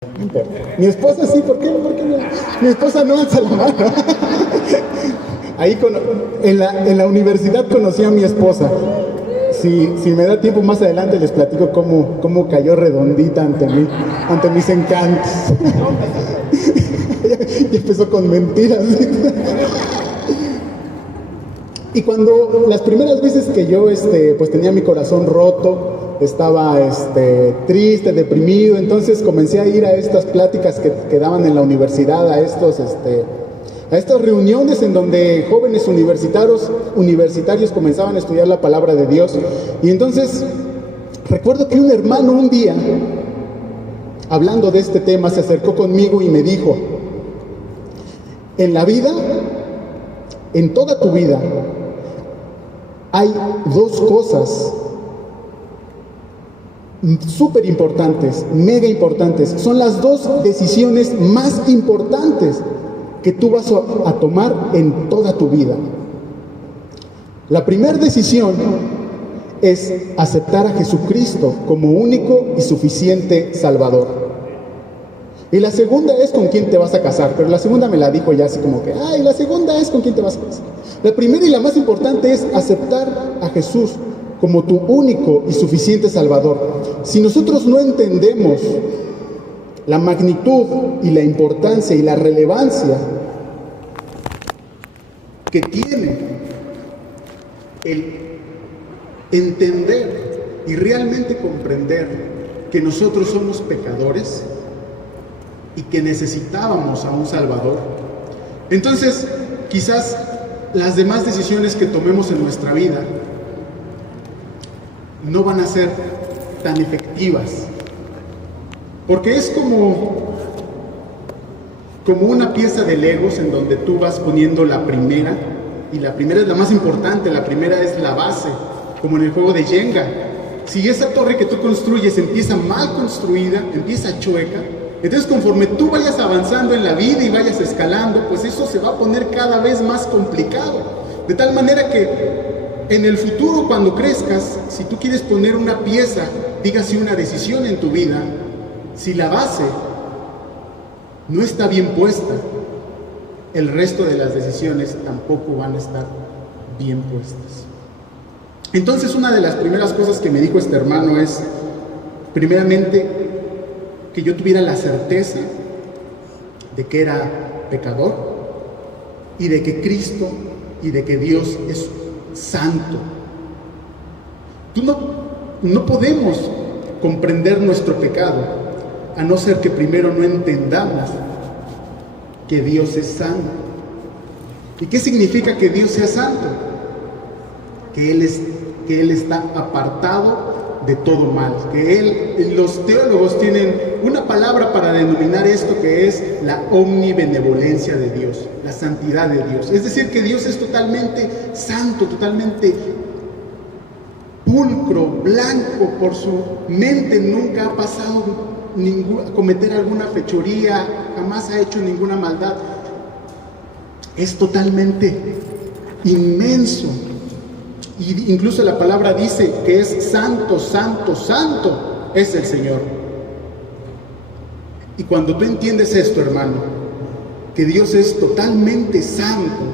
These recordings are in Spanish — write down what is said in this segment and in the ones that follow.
No importa. Mi esposa sí, ¿por qué? ¿Por qué no? Mi esposa no alza la mano. Ahí en la universidad conocí a mi esposa. Si me da tiempo más adelante les platico cómo cayó redondita ante mí, ante mis encantos. Y empezó con mentiras. Y cuando las primeras veces que yo pues tenía mi corazón roto, estaba triste, deprimido, entonces comencé a ir a estas pláticas que daban en la universidad, a estas reuniones en donde jóvenes universitarios comenzaban a estudiar la palabra de Dios. Y entonces recuerdo que un hermano un día, hablando de este tema, se acercó conmigo y me dijo: en la vida, en toda tu vida, hay dos cosas súper importantes, mega importantes. Son las dos decisiones más importantes que tú vas a tomar en toda tu vida. La primera decisión es aceptar a Jesucristo como único y suficiente Salvador. Y la segunda es con quién te vas a casar, pero la segunda me la dijo ya así como que, la segunda es con quién te vas a casar. La primera y la más importante es aceptar a Jesús como tu único y suficiente Salvador. Si nosotros no entendemos la magnitud y la importancia y la relevancia que tiene el entender y realmente comprender que nosotros somos pecadores y que necesitábamos a un Salvador, entonces quizás las demás decisiones que tomemos en nuestra vida no van a ser tan efectivas, porque es como una pieza de Legos en donde tú vas poniendo la primera, y la primera es la más importante, la primera es la base, como en el juego de Jenga. Si esa torre que tú construyes empieza mal construida, empieza chueca, entonces conforme tú vayas avanzando en la vida y vayas escalando, pues eso se va a poner cada vez más complicado, de tal manera que en el futuro, cuando crezcas, si tú quieres poner una pieza, dígase una decisión en tu vida, si la base no está bien puesta, el resto de las decisiones tampoco van a estar bien puestas. Entonces, una de las primeras cosas que me dijo este hermano es, primeramente, que yo tuviera la certeza de que era pecador y de que Cristo y de que Dios es santo. No podemos comprender nuestro pecado a no ser que primero no entendamos que Dios es santo. ¿Y qué significa que Dios sea santo? Que Él está apartado de todo mal, los teólogos tienen una palabra para denominar esto, que es la omnibenevolencia de Dios, la santidad de Dios. Es decir, que Dios es totalmente santo, totalmente pulcro, blanco. Por su mente nunca ha pasado a cometer alguna fechoría, jamás ha hecho ninguna maldad. Es totalmente inmenso. Y incluso la palabra dice que es santo, santo, santo es el Señor. Y cuando tú entiendes esto, hermano, que Dios es totalmente santo,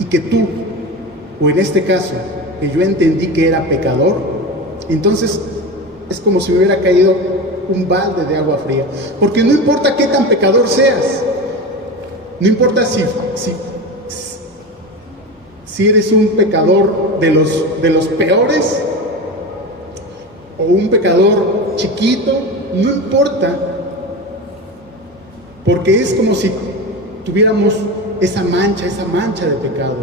y que tú, o en este caso, que yo entendí que era pecador, entonces es como si me hubiera caído un balde de agua fría. Porque no importa qué tan pecador seas, no importa si eres un pecador de los peores o un pecador chiquito, no importa, porque es como si tuviéramos esa mancha de pecado.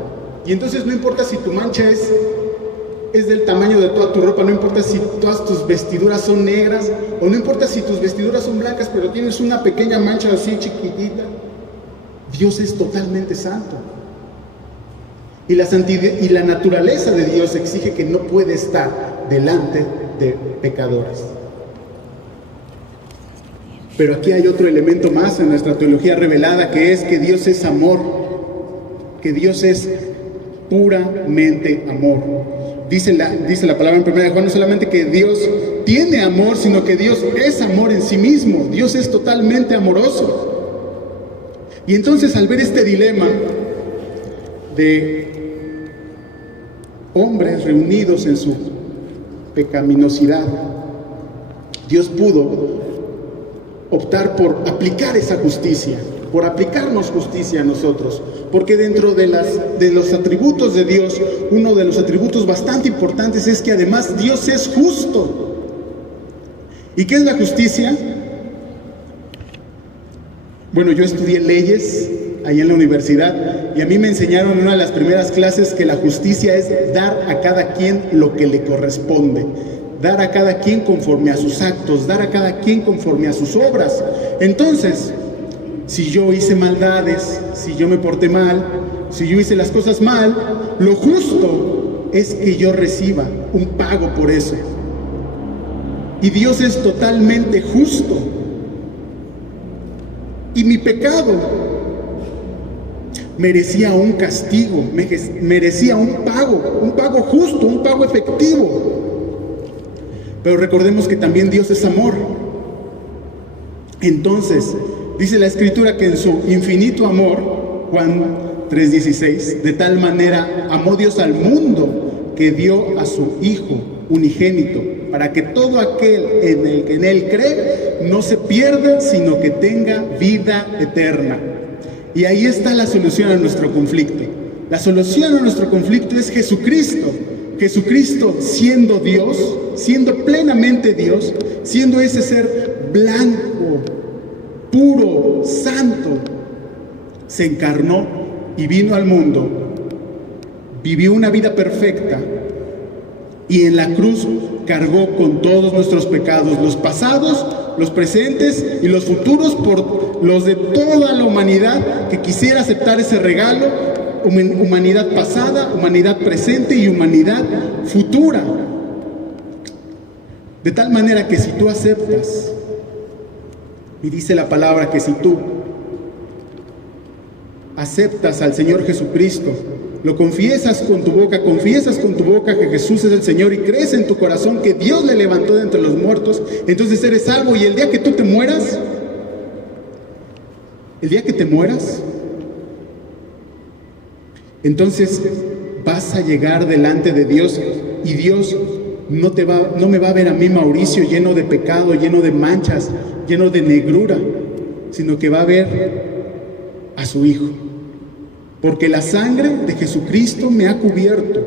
Y entonces no importa si tu mancha es del tamaño de toda tu ropa, no importa si todas tus vestiduras son negras, o no importa si tus vestiduras son blancas, pero tienes una pequeña mancha así chiquitita, Dios es totalmente santo. Y la santidad y la naturaleza de Dios exige que no puede estar delante de pecadores. Pero aquí hay otro elemento más en nuestra teología revelada, que es que Dios es amor, que Dios es puramente amor. dice la palabra en 1 de Juan, no solamente que Dios tiene amor, sino que Dios es amor en sí mismo. Dios es totalmente amoroso. Y entonces, al ver este dilema de hombres reunidos en su pecaminosidad, Dios pudo optar por aplicar esa justicia, por aplicarnos justicia a nosotros, porque dentro de los atributos de Dios, uno de los atributos bastante importantes es que además Dios es justo. ¿Y qué es la justicia? Bueno, yo estudié leyes ahí en la universidad y a mí me enseñaron en una de las primeras clases que la justicia es dar a cada quien lo que le corresponde, dar a cada quien conforme a sus actos, dar a cada quien conforme a sus obras. Entonces, si yo hice maldades, si yo me porté mal, si yo hice las cosas mal, lo justo es que yo reciba un pago por eso. Y Dios es totalmente justo. Y mi pecado merecía un castigo, merecía un pago justo, un pago efectivo. Pero recordemos que también Dios es amor. Entonces, dice la Escritura que en su infinito amor, Juan 3:16, de tal manera amó Dios al mundo que dio a su Hijo unigénito, para que todo aquel en él cree no se pierda, sino que tenga vida eterna. Y ahí está la solución a nuestro conflicto. La solución a nuestro conflicto es Jesucristo. Jesucristo siendo Dios, siendo plenamente Dios, siendo ese ser blanco, puro, santo, se encarnó y vino al mundo, vivió una vida perfecta y en la cruz cargó con todos nuestros pecados, los pasados, los presentes y los futuros, por los de toda la humanidad que quisiera aceptar ese regalo, humanidad pasada, humanidad presente y humanidad futura. De tal manera que si tú aceptas, y dice la palabra que si tú aceptas al Señor Jesucristo, lo confiesas con tu boca que Jesús es el Señor y crees en tu corazón que Dios le levantó de entre los muertos, entonces eres salvo. Y el día que tú te mueras, entonces vas a llegar delante de Dios y Dios no me va a ver a mí, Mauricio, lleno de pecado, lleno de manchas, lleno de negrura, sino que va a ver a su Hijo. Porque la sangre de Jesucristo me ha cubierto.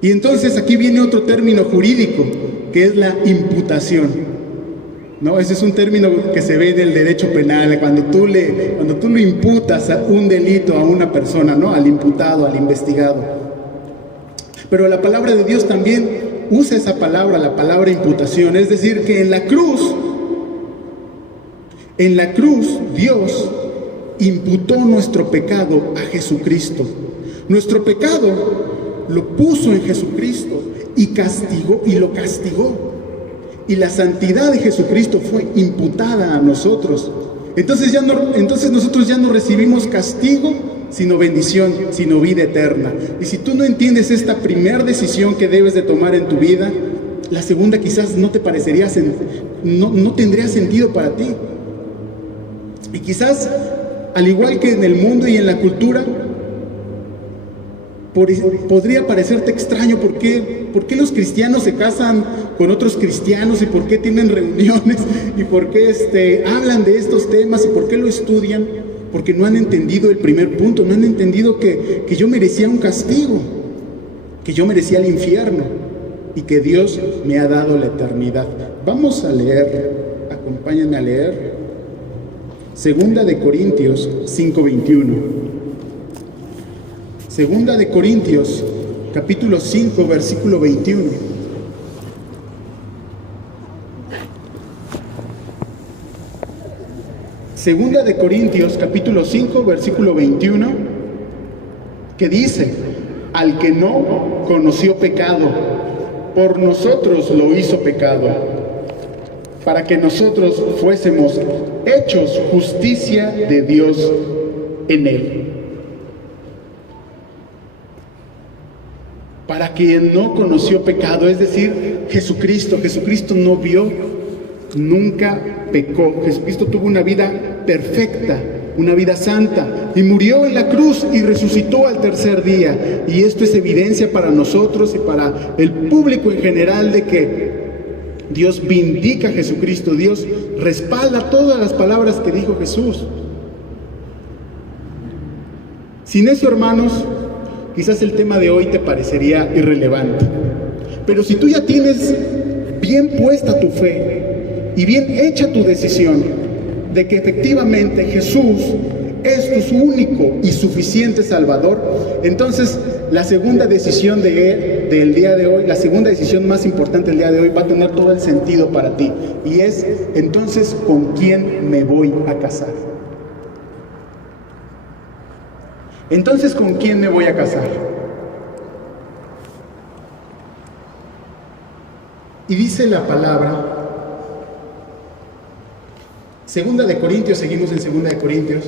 Y entonces aquí viene otro término jurídico, que es la imputación. ¿No? Ese es un término que se ve en el derecho penal, cuando tú le imputas un delito a una persona, ¿no? Al imputado, al investigado. Pero la palabra de Dios también usa esa palabra, la palabra imputación. Es decir, que en la cruz Dios imputó nuestro pecado a Jesucristo. Nuestro pecado lo puso en Jesucristo y lo castigó. Y la santidad de Jesucristo fue imputada a nosotros. Entonces nosotros ya no recibimos castigo, sino bendición, sino vida eterna. Y si tú no entiendes esta primera decisión que debes de tomar en tu vida, la segunda quizás no tendría sentido para ti. Y quizás, al igual que en el mundo y en la cultura, podría parecerte extraño por qué los cristianos se casan con otros cristianos y por qué tienen reuniones y por qué hablan de estos temas y por qué lo estudian. Porque no han entendido el primer punto, no han entendido que yo merecía un castigo, que yo merecía el infierno y que Dios me ha dado la eternidad. Vamos a leer, acompáñenme a leer Segunda de Corintios 5:21. Segunda de Corintios, capítulo 5, versículo 21. Segunda de Corintios, capítulo 5, versículo 21, que dice: al que no conoció pecado, por nosotros lo hizo pecado, para que nosotros fuésemos hechos justicia de Dios en él. para quien no conoció pecado, es decir, Jesucristo. Jesucristo no vio, nunca pecó. Jesucristo tuvo una vida perfecta, una vida santa, y murió en la cruz y resucitó al tercer día. Y esto es evidencia para nosotros y para el público en general de que Dios vindica a Jesucristo. Dios respalda todas las palabras que dijo Jesús. Sin eso, hermanos, quizás el tema de hoy te parecería irrelevante. Pero si tú ya tienes bien puesta tu fe y bien hecha tu decisión de que efectivamente Jesús es tu único y suficiente Salvador, entonces la segunda decisión del día de hoy, la segunda decisión más importante del día de hoy va a tener todo el sentido para ti. Y es, entonces, ¿con quién me voy a casar? Entonces, ¿con quién me voy a casar? Y dice la palabra, Segunda de Corintios, seguimos en Segunda de Corintios,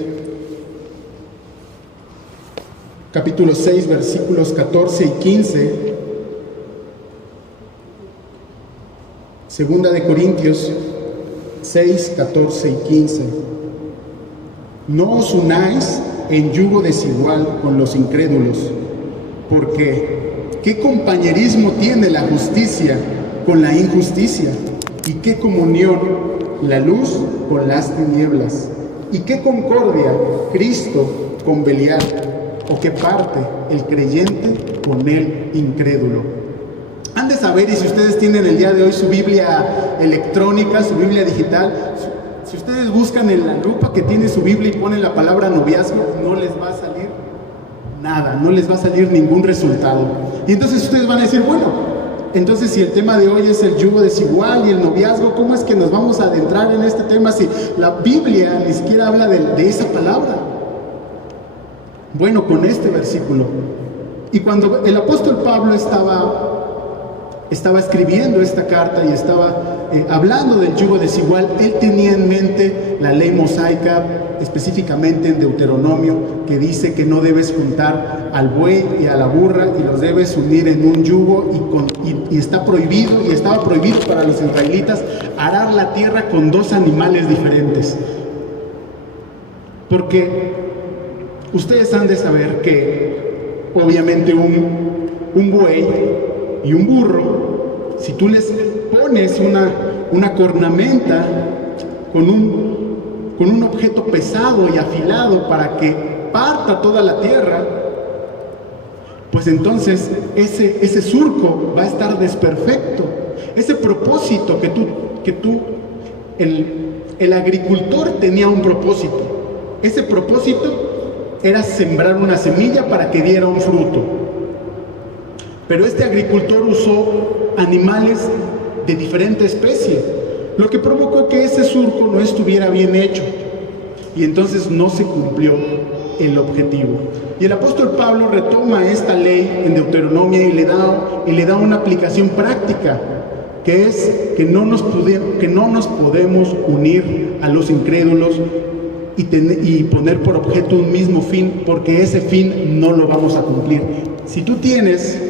capítulo 6, versículos 14 y 15. Segunda de Corintios 6, 14 y 15. No os unáis en yugo desigual con los incrédulos, porque ¿qué compañerismo tiene la justicia con la injusticia? ¿Y qué comunión la luz con las tinieblas? ¿Y qué concordia Cristo con Belial? ¿O qué parte el creyente con el incrédulo? Han de saber, y si ustedes tienen el día de hoy su Biblia electrónica, su Biblia digital, si ustedes buscan en la lupa que tiene su Biblia y ponen la palabra noviazgo, no les va a salir nada, no les va a salir ningún resultado. Y entonces ustedes van a decir, bueno, entonces si el tema de hoy es el yugo desigual y el noviazgo, ¿cómo es que nos vamos a adentrar en este tema si la Biblia ni siquiera habla de esa palabra? Bueno, con este versículo. Y cuando el apóstol Pablo estaba escribiendo esta carta y estaba hablando del yugo desigual, él tenía en mente la ley mosaica, específicamente en Deuteronomio, que dice que no debes juntar al buey y a la burra y los debes unir en un yugo, y está prohibido, y estaba prohibido para los israelitas arar la tierra con dos animales diferentes. Porque ustedes han de saber que obviamente un buey y un burro, si tú les pones una cornamenta con un objeto pesado y afilado para que parta toda la tierra, pues entonces ese surco va a estar desperfecto. Ese propósito el agricultor tenía un propósito. Ese propósito era sembrar una semilla para que diera un fruto. Pero este agricultor usó animales de diferente especie, lo que provocó que ese surco no estuviera bien hecho, y entonces no se cumplió el objetivo. Y el apóstol Pablo retoma esta ley en Deuteronomio y le da una aplicación práctica, que es que no nos podemos unir a los incrédulos y poner por objeto un mismo fin, porque ese fin no lo vamos a cumplir. Si tú tienes,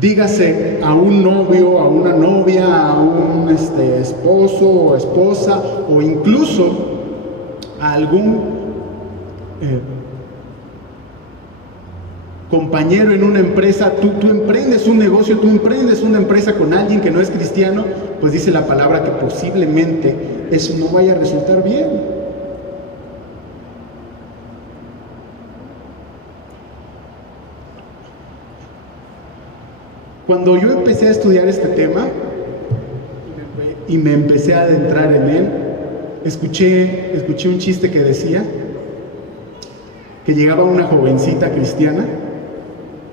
dígase, a un novio, a una novia, a un esposo o esposa, o incluso a algún compañero en una empresa, tú emprendes un negocio, tú emprendes una empresa con alguien que no es cristiano, pues dice la palabra que posiblemente eso no vaya a resultar bien. Cuando yo empecé a estudiar este tema y me empecé a adentrar en él, escuché un chiste que decía que llegaba una jovencita cristiana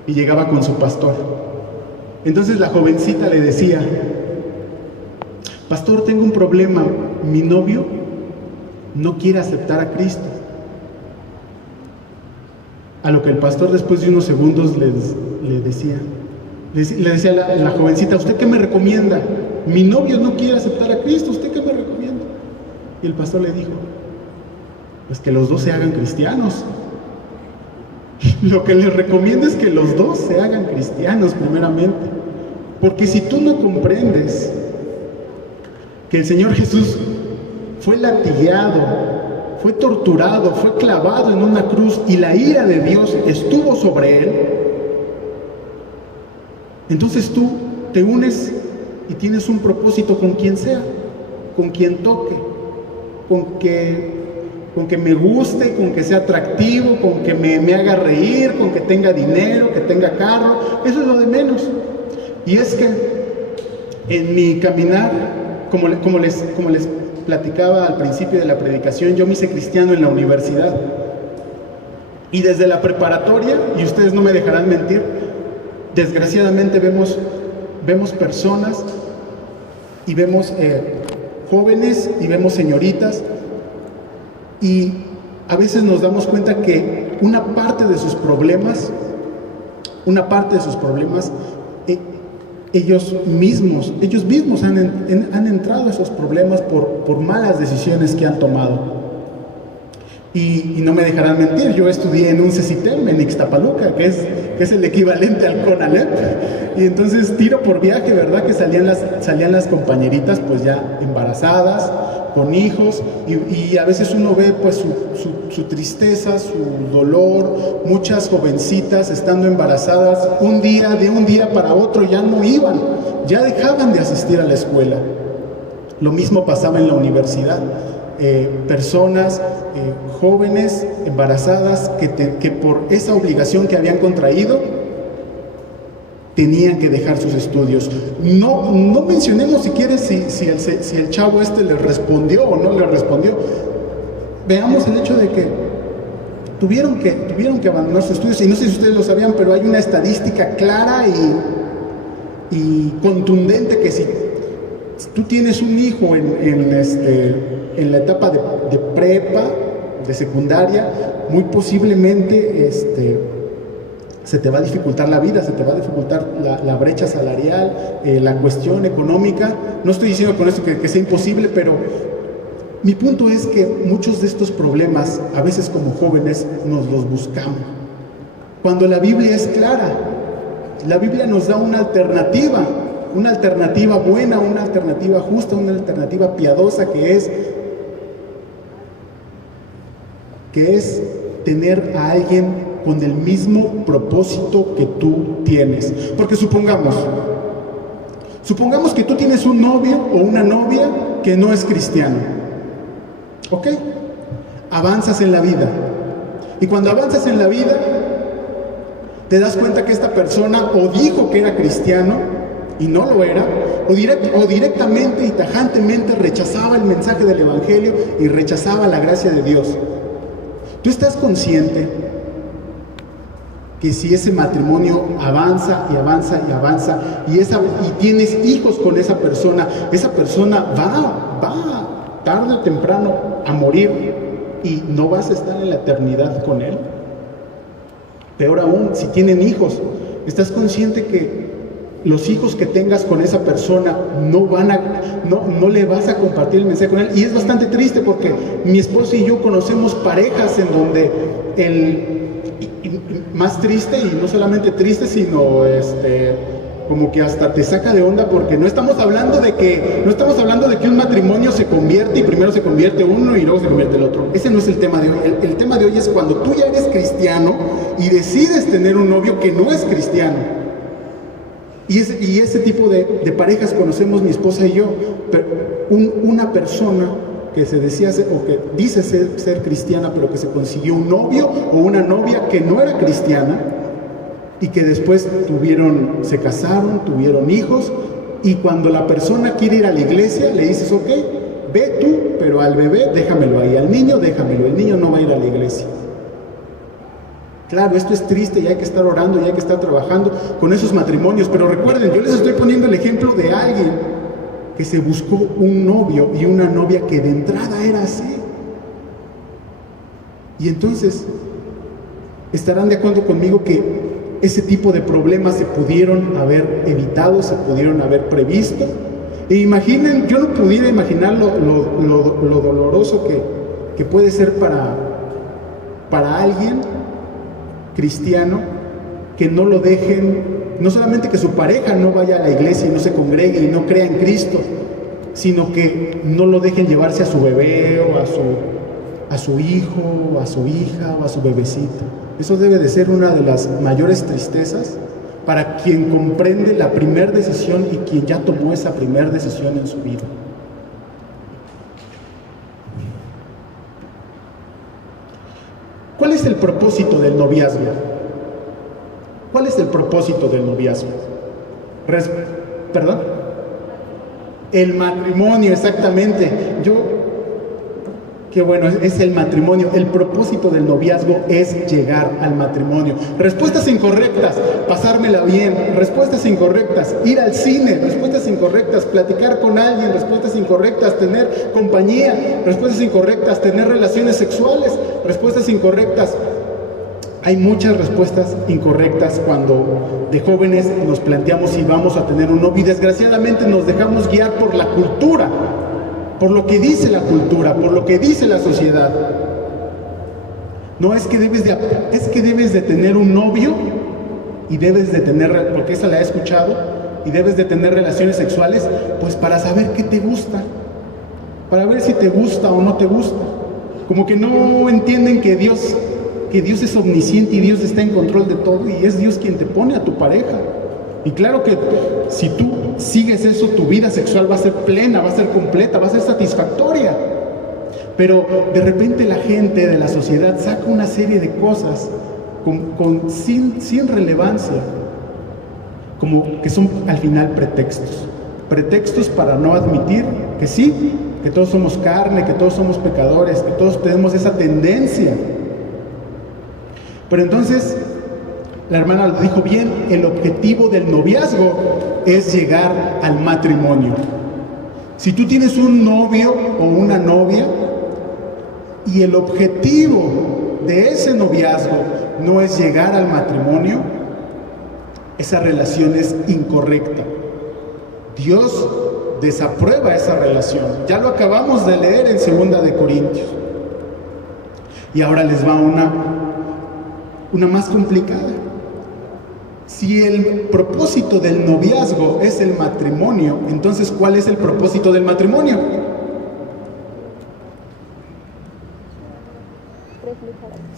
y llegaba con su pastor. Entonces la jovencita le decía: pastor, tengo un problema, mi novio no quiere aceptar a Cristo. A lo que el pastor, después de unos segundos, le decía a la jovencita: ¿usted qué me recomienda? Mi novio no quiere aceptar a Cristo, ¿usted qué me recomienda? Y el pastor le dijo: pues que los dos se hagan cristianos. Lo que les recomiendo es que los dos se hagan cristianos primeramente. Porque si tú no comprendes que el Señor Jesús fue latigado, fue torturado, fue clavado en una cruz y la ira de Dios estuvo sobre él, entonces tú te unes y tienes un propósito con quien sea, con quien toque, con que me guste, con que sea atractivo, con que me haga reír, con que tenga dinero, que tenga carro. Eso es lo de menos. Y es que en mi caminar, como les platicaba al principio de la predicación, yo me hice cristiano en la universidad. Y desde la preparatoria, y ustedes no me dejarán mentir, desgraciadamente vemos personas y vemos jóvenes y vemos señoritas, y a veces nos damos cuenta que una parte de sus problemas, ellos mismos han entrado a esos problemas por malas decisiones que han tomado. Y no me dejarán mentir, yo estudié en un CECITEM en Ixtapaluca, que es el equivalente al CONALEP, y entonces tiro por viaje, ¿verdad? Que salían las compañeritas pues ya embarazadas, con hijos, y a veces uno ve pues su tristeza, su dolor. Muchas jovencitas estando embarazadas, de un día para otro ya no iban, ya dejaban de asistir a la escuela. Lo mismo pasaba en la universidad. Personas jóvenes embarazadas que por esa obligación que habían contraído tenían que dejar sus estudios. No mencionemos si quieres si el chavo les respondió o no le respondió. Veamos el hecho de que tuvieron que abandonar sus estudios. Y no sé si ustedes lo sabían, pero hay una estadística clara y contundente que si tú tienes un hijo en la etapa de prepa, de secundaria, muy posiblemente se te va a dificultar la vida, se te va a dificultar la brecha salarial, la cuestión económica. No estoy diciendo con esto que sea imposible, pero mi punto es que muchos de estos problemas, a veces como jóvenes, nos los buscamos. Cuando la Biblia es clara, la Biblia nos da una alternativa buena, una alternativa justa, una alternativa piadosa, que es tener a alguien con el mismo propósito que tú tienes. Porque supongamos que tú tienes un novio o una novia que no es cristiano. ¿Ok? Avanzas en la vida. Y cuando avanzas en la vida, te das cuenta que esta persona o dijo que era cristiano y no lo era, o directamente y tajantemente rechazaba el mensaje del Evangelio y rechazaba la gracia de Dios. ¿Tú estás consciente que si ese matrimonio avanza y avanza y avanza y tienes hijos con esa persona va tarde o temprano a morir y no vas a estar en la eternidad con él? Peor aún, si tienen hijos, ¿estás consciente que los hijos que tengas con esa persona no le vas a compartir el mensaje con él? Y es bastante triste porque mi esposa y yo conocemos parejas en donde más triste, y no solamente triste, sino como que hasta te saca de onda, porque no estamos hablando de que un matrimonio se convierte y primero se convierte uno y luego se convierte el otro. Ese no es el tema de hoy. El tema de hoy es cuando tú ya eres cristiano y decides tener un novio que no es cristiano. Y ese tipo de parejas conocemos mi esposa y yo. Pero una persona que se decía o que dice ser cristiana, pero que se consiguió un novio o una novia que no era cristiana, y que después se casaron, tuvieron hijos, y cuando la persona quiere ir a la iglesia, le dices, ok, ve tú, pero al bebé déjamelo ahí, al niño déjamelo, el niño no va a ir a la iglesia. Claro, esto es triste y hay que estar orando y hay que estar trabajando con esos matrimonios, pero recuerden, yo les estoy poniendo el ejemplo de alguien que se buscó un novio y una novia que de entrada era así. Y entonces, estarán de acuerdo conmigo que ese tipo de problemas se pudieron haber evitado, se pudieron haber previsto. E imaginen, yo no pudiera imaginar lo doloroso que puede ser para alguien cristiano, que no lo dejen, no solamente que su pareja no vaya a la iglesia y no se congregue y no crea en Cristo, sino que no lo dejen llevarse a su bebé o a su hijo, o a su hija, o a su bebecita. Eso debe de ser una de las mayores tristezas para quien comprende la primera decisión y quien ya tomó esa primera decisión en su vida. ¿Cuál es el propósito del noviazgo? ¿Cuál es el propósito del noviazgo? ¿Perdón? El matrimonio, exactamente. Qué bueno, es el matrimonio. El propósito del noviazgo es llegar al matrimonio. Respuestas incorrectas, pasármela bien. Respuestas incorrectas, ir al cine. Respuestas incorrectas, platicar con alguien. Respuestas incorrectas, tener compañía. Respuestas incorrectas, tener relaciones sexuales. Respuestas incorrectas. Hay muchas respuestas incorrectas cuando de jóvenes nos planteamos si vamos a tener un novio, y desgraciadamente nos dejamos guiar por la cultura, por lo que dice la cultura, por lo que dice la sociedad. No es que debes de tener un novio y debes de tener, porque esa la he escuchado, y debes de tener relaciones sexuales, pues para saber qué te gusta, para ver si te gusta o no te gusta. Como que no entienden que Dios es omnisciente y Dios está en control de todo, y es Dios quien te pone a tu pareja. Y claro que si tú sigues eso, tu vida sexual va a ser plena, va a ser completa, va a ser satisfactoria. Pero de repente la gente de la sociedad saca una serie de cosas sin relevancia, como que son al final pretextos para no admitir que sí, que todos somos carne, que todos somos pecadores, que todos tenemos esa tendencia. Pero entonces, la hermana lo dijo bien, el objetivo del noviazgo es llegar al matrimonio. Si tú tienes un novio o una novia y el objetivo de ese noviazgo no es llegar al matrimonio, esa relación es incorrecta. Dios desaprueba esa relación. Ya lo acabamos de leer en 2 de Corintios. Y ahora les va una más complicada. Si el propósito del noviazgo es el matrimonio, entonces ¿cuál es el propósito del matrimonio?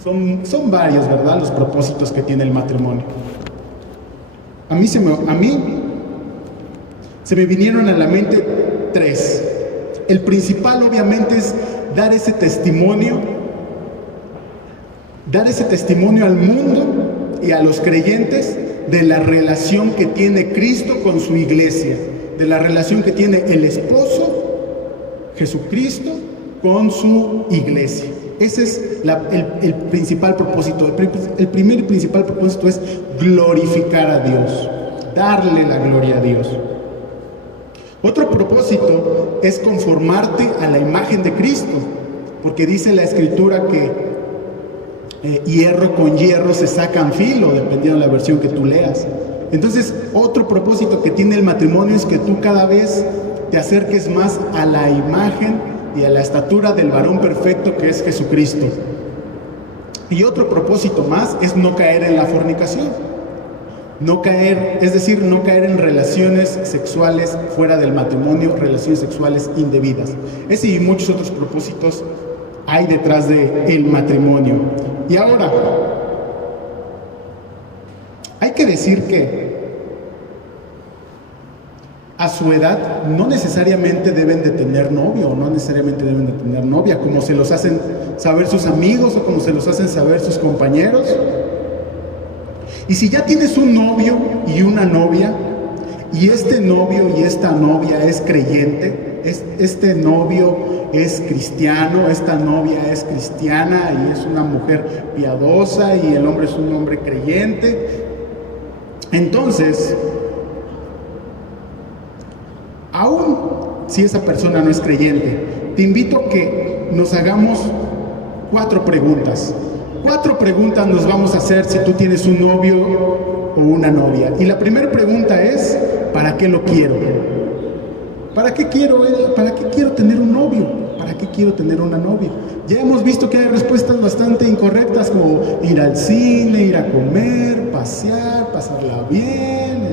Son varios, ¿verdad?, los propósitos que tiene el matrimonio. A mí se me vinieron a la mente 3. El principal, obviamente, es dar ese testimonio al mundo y a los creyentes de la relación que tiene Cristo con su iglesia, de la relación que tiene el esposo, Jesucristo, con su iglesia. Ese es el principal propósito. El primer y principal propósito es glorificar a Dios, darle la gloria a Dios. Otro propósito es conformarte a la imagen de Cristo, porque dice la Escritura que hierro con hierro se sacan filo, dependiendo de la versión que tú leas. Entonces, otro propósito que tiene el matrimonio es que tú cada vez te acerques más a la imagen y a la estatura del varón perfecto que es Jesucristo. Y otro propósito más es no caer en la fornicación. No caer en relaciones sexuales fuera del matrimonio, relaciones sexuales indebidas. Ese y muchos otros propósitos hay detrás del matrimonio. Y ahora, hay que decir que a su edad no necesariamente deben de tener novio, o no necesariamente deben de tener novia, como se los hacen saber sus amigos o como se los hacen saber sus compañeros. Y si ya tienes un novio y una novia, y este novio y esta novia es creyente, este novio es cristiano, esta novia es cristiana y es una mujer piadosa y el hombre es un hombre creyente, entonces, aún si esa persona no es creyente, te invito a que nos hagamos 4 preguntas. 4 preguntas nos vamos a hacer si tú tienes un novio o una novia. Y la primera pregunta es, ¿para qué lo quiero? ¿Para qué quiero tener un novio? ¿Para qué quiero tener una novia. Ya hemos visto que hay respuestas bastante incorrectas, como ir al cine, ir a comer, pasear, pasarla bien,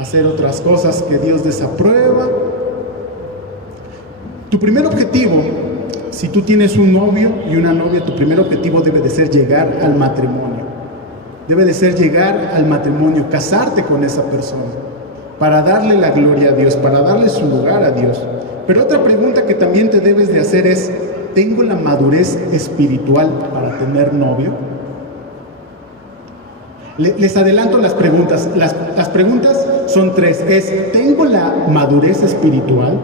hacer otras cosas que Dios desaprueba. Tu primer objetivo, si tú tienes un novio y una novia, tu primer objetivo debe de ser llegar al matrimonio. Debe de ser llegar al matrimonio, casarte con esa persona, para darle la gloria a Dios, para darle su lugar a Dios. Pero otra pregunta que también te debes de hacer es, ¿tengo la madurez espiritual para tener novio? Les adelanto las preguntas. Las preguntas son tres. ¿Tengo la madurez espiritual?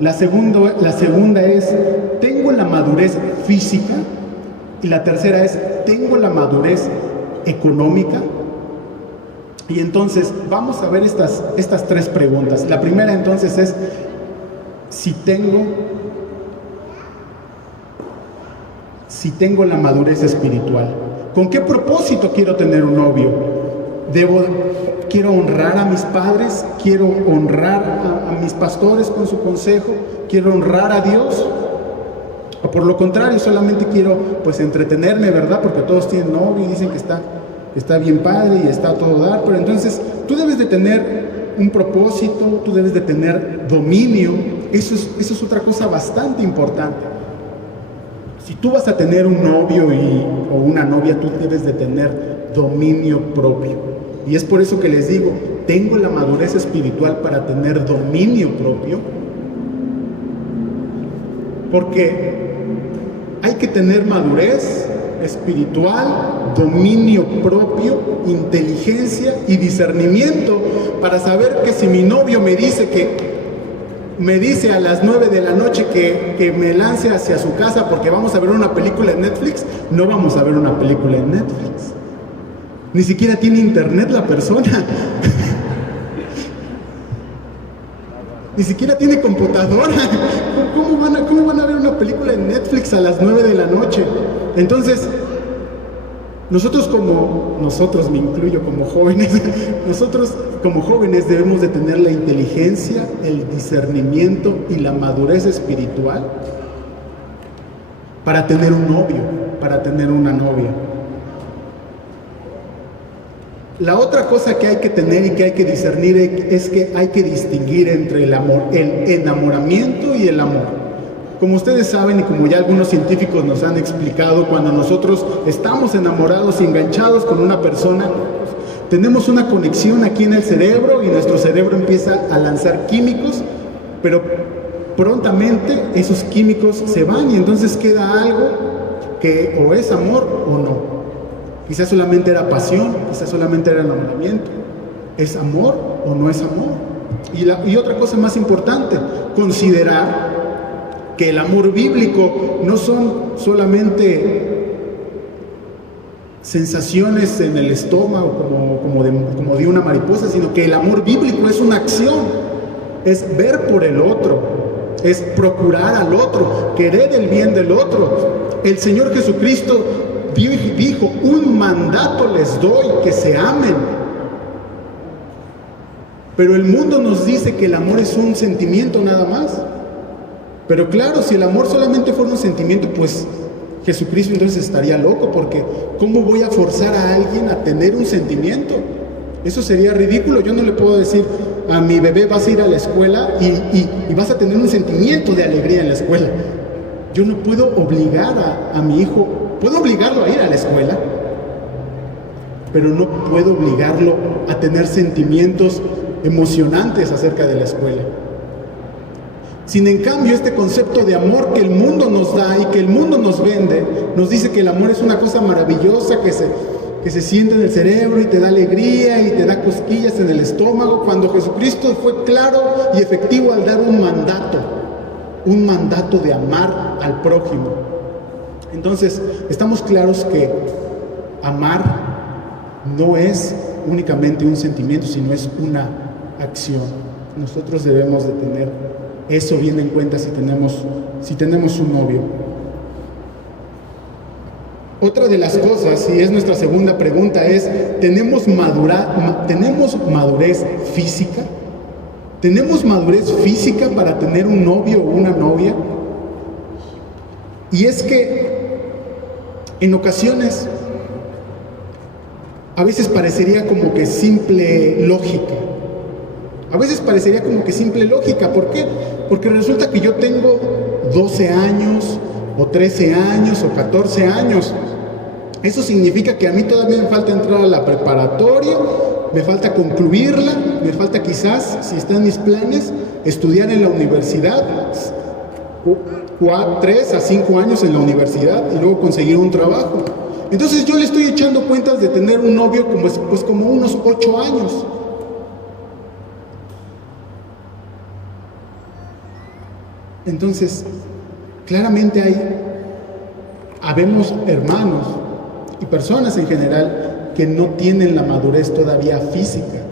La segunda es, ¿tengo la madurez física? Y la tercera es, ¿tengo la madurez económica? Y entonces vamos a ver estas tres preguntas. La primera entonces es si tengo la madurez espiritual. ¿Con qué propósito quiero tener un novio? ¿Quiero honrar a mis padres? ¿Quiero honrar a mis pastores con su consejo? ¿Quiero honrar a Dios? O por lo contrario, solamente quiero pues entretenerme, ¿verdad? Porque todos tienen novio y dicen que está bien padre y está a todo dar, pero entonces tú debes de tener un propósito, tú debes de tener dominio. Eso es otra cosa bastante importante. Si tú vas a tener un novio o una novia, tú debes de tener dominio propio. Y es por eso que les digo, ¿tengo la madurez espiritual para tener dominio propio? Porque hay que tener madurez espiritual, dominio propio, inteligencia y discernimiento para saber que si mi novio me dice a las 9 de la noche que me lance hacia su casa porque vamos a ver una película en Netflix, no vamos a ver una película en Netflix. Ni siquiera tiene internet la persona. Ni siquiera tiene computadora. ¿Cómo van a ver una película en Netflix a las 9 de la noche? Entonces, nosotros, me incluyo como jóvenes, nosotros como jóvenes debemos de tener la inteligencia, el discernimiento y la madurez espiritual para tener un novio, para tener una novia. La otra cosa que hay que tener y que hay que discernir es que hay que distinguir entre el enamoramiento y el amor. Como ustedes saben y como ya algunos científicos nos han explicado, cuando nosotros estamos enamorados y enganchados con una persona, tenemos una conexión aquí en el cerebro y nuestro cerebro empieza a lanzar químicos, pero prontamente esos químicos se van y entonces queda algo que o es amor o no. Quizás solamente era pasión, quizás solamente era enamoramiento. ¿Es amor o no es amor? Y otra cosa más importante, considerar que el amor bíblico no son solamente sensaciones en el estómago como de una mariposa, sino que el amor bíblico es una acción, es ver por el otro, es procurar al otro, querer el bien del otro. El Señor Jesucristo dijo, un mandato les doy, que se amen. Pero el mundo nos dice que el amor es un sentimiento nada más. Pero claro, si el amor solamente fuera un sentimiento, pues Jesucristo entonces estaría loco, porque ¿cómo voy a forzar a alguien a tener un sentimiento? Eso sería ridículo. Yo no le puedo decir a mi bebé, vas a ir a la escuela y vas a tener un sentimiento de alegría en la escuela. Yo no puedo obligar a mi hijo. Puedo obligarlo a ir a la escuela, pero no puedo obligarlo a tener sentimientos emocionantes acerca de la escuela. Sin en cambio, este concepto de amor que el mundo nos da y que el mundo nos vende, nos dice que el amor es una cosa maravillosa que se siente en el cerebro y te da alegría y te da cosquillas en el estómago, cuando Jesucristo fue claro y efectivo al dar un mandato de amar al prójimo. Entonces, estamos claros que amar no es únicamente un sentimiento, sino es una acción. Nosotros debemos de tener eso bien en cuenta si tenemos un novio. Otra de las cosas, y es nuestra segunda pregunta, es, ¿tenemos madurez física? ¿Tenemos madurez física para tener un novio o una novia? Y es que en ocasiones a veces parecería como que simple lógica. A veces parecería como que simple lógica. ¿Por qué? Porque resulta que yo tengo 12 años, o 13 años, o 14 años. Eso significa que a mí todavía me falta entrar a la preparatoria, me falta concluirla, me falta quizás, si está en mis planes, estudiar en la universidad, 3 a 5 años en la universidad y luego conseguir un trabajo. Entonces yo le estoy echando cuentas de tener un novio como unos 8 años. Entonces, claramente habemos hermanos y personas en general que no tienen la madurez todavía física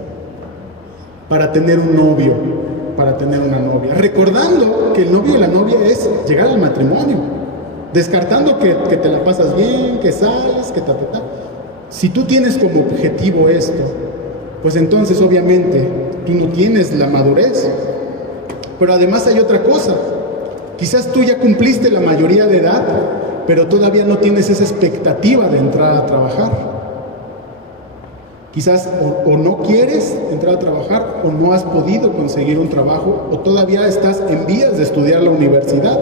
para tener un novio, para tener una novia. Recordando que el novio y la novia es llegar al matrimonio. Descartando que te la pasas bien, que sales, que ta. Si tú tienes como objetivo esto, pues entonces obviamente tú no tienes la madurez. Pero además hay otra cosa. Quizás tú ya cumpliste la mayoría de edad, pero todavía no tienes esa expectativa de entrar a trabajar. Quizás o no quieres entrar a trabajar, o no has podido conseguir un trabajo, o todavía estás en vías de estudiar la universidad.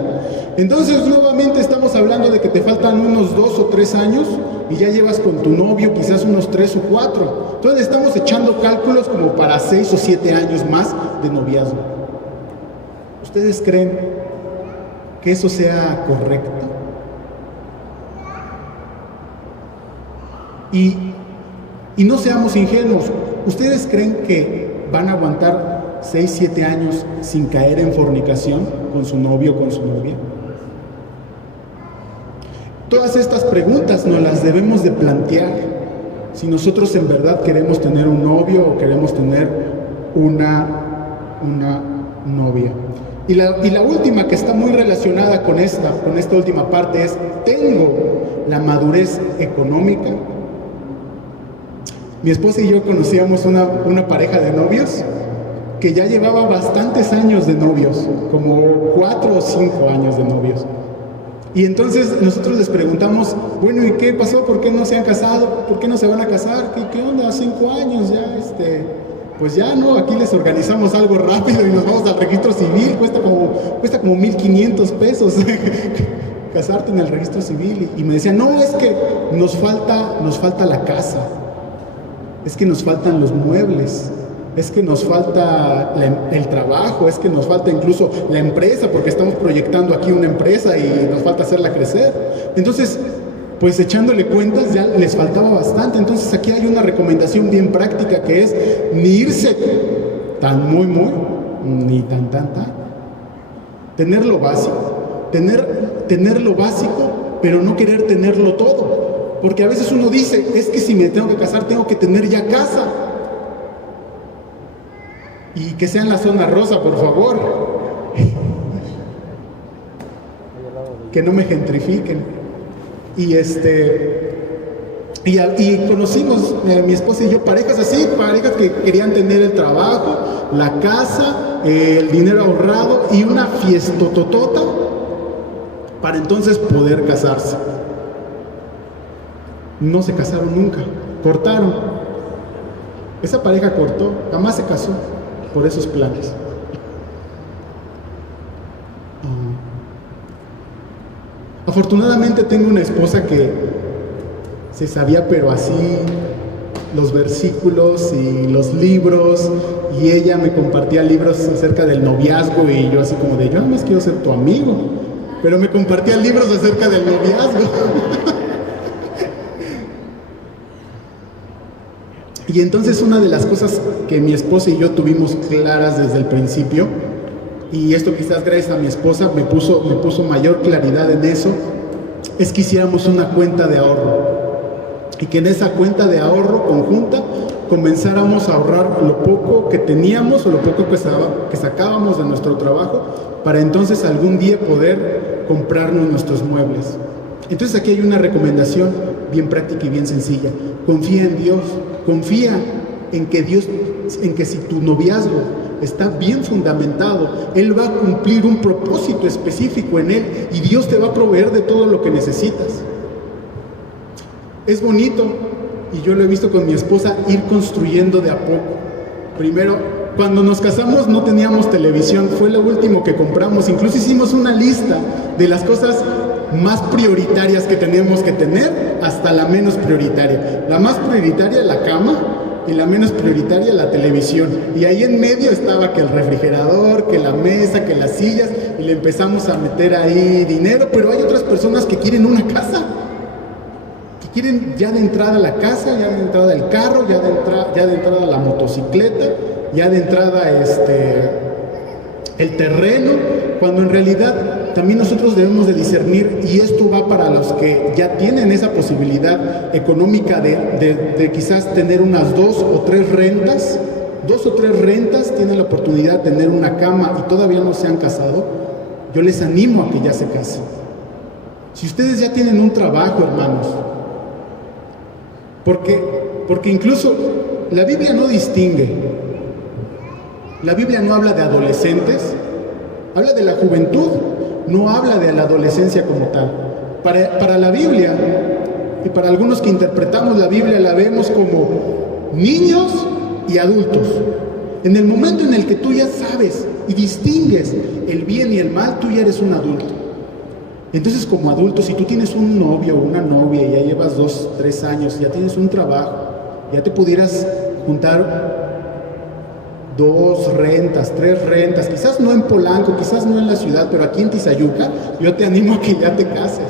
Entonces nuevamente estamos hablando de que te faltan unos 2 o 3 años y ya llevas con tu novio quizás unos 3 o 4. Entonces estamos echando cálculos como para 6 o 7 años más de noviazgo. ¿Ustedes creen que eso sea correcto? Y no seamos ingenuos. ¿Ustedes creen que van a aguantar 6, 7 años sin caer en fornicación con su novio o con su novia? Todas estas preguntas nos las debemos de plantear si nosotros en verdad queremos tener un novio o queremos tener una novia. Y la última, que está muy relacionada con esta última parte, es: ¿tengo la económica? Mi esposa y yo conocíamos una pareja de novios que ya llevaba bastantes años de novios, como 4 o 5 años de novios. Y entonces nosotros les preguntamos, bueno, ¿y qué pasó? ¿Por qué no se han casado? ¿Por qué no se van a casar? ¿Qué onda? 5 años ya, pues ya no, aquí les organizamos algo rápido y nos vamos al registro civil, cuesta como 1,500 pesos casarte en el registro civil. Y me decían, no, es que nos falta la casa, es que nos faltan los muebles, es que nos falta el trabajo, es que nos falta incluso la empresa, porque estamos proyectando aquí una empresa y nos falta hacerla crecer. Entonces, pues echándole cuentas ya les faltaba bastante. Entonces aquí hay una recomendación bien práctica, que es ni irse tan muy, ni tan. Tener lo básico, tener lo básico, pero no querer tenerlo todo. Porque a veces uno dice, es que si me tengo que casar, tengo que tener ya casa. Y que sea en la zona rosa, por favor. Que no me gentrifiquen. Y conocimos, mi esposa y yo, parejas así, parejas que querían tener el trabajo, la casa, el dinero ahorrado y una fiestototota para entonces poder casarse. No se casaron nunca, cortaron. Esa pareja cortó, jamás se casó por esos planes. Afortunadamente tengo una esposa que se sabía, pero así, los versículos y los libros, y ella me compartía libros acerca del noviazgo, y yo así como de, yo además quiero ser tu amigo, pero me compartía libros acerca del noviazgo. Y entonces una de las cosas que mi esposa y yo tuvimos claras desde el principio, y esto quizás gracias a mi esposa me puso mayor claridad en eso, es que hiciéramos una cuenta de ahorro. Y que en esa cuenta de ahorro conjunta comenzáramos a ahorrar lo poco que teníamos o lo poco que sacábamos de nuestro trabajo, para entonces algún día poder comprarnos nuestros muebles. Entonces aquí hay una recomendación bien práctica y bien sencilla. Confía en Dios, confía en que si tu noviazgo está bien fundamentado. Él va a cumplir un propósito específico en él y Dios te va a proveer de todo lo que necesitas. Es bonito, y yo lo he visto con mi esposa, ir construyendo de a poco. Primero, cuando nos casamos no teníamos televisión, fue lo último que compramos. Incluso hicimos una lista de las cosas más prioritarias que tenemos que tener hasta la menos prioritaria. La más prioritaria, la cama, y la menos prioritaria, la televisión. Y ahí en medio estaba que el refrigerador, que la mesa, que las sillas, y le empezamos a meter ahí dinero. Pero hay otras personas que quieren una casa, que quieren ya de entrada la casa, ya de entrada el carro, ya de entrada la motocicleta, ya de entrada el terreno, cuando en realidad también nosotros debemos de discernir, y esto va para los que ya tienen esa posibilidad económica de quizás tener unas 2 o 3 rentas, tienen la oportunidad de tener una cama y todavía no se han casado. Yo les animo a que ya se casen. Si ustedes ya tienen un trabajo, hermanos, porque incluso la Biblia no distingue. La Biblia no habla de adolescentes, habla de la juventud, no habla de la adolescencia como tal. Para la Biblia, y para algunos que interpretamos la Biblia, la vemos como niños y adultos. En el momento en el que tú ya sabes y distingues el bien y el mal, tú ya eres un adulto. Entonces, como adulto, si tú tienes un novio o una novia y ya llevas 2, 3 años, ya tienes un trabajo, ya te pudieras juntar 2 rentas, 3 rentas, quizás no en Polanco, quizás no en la ciudad, pero aquí en Tizayuca, yo te animo a que ya te cases.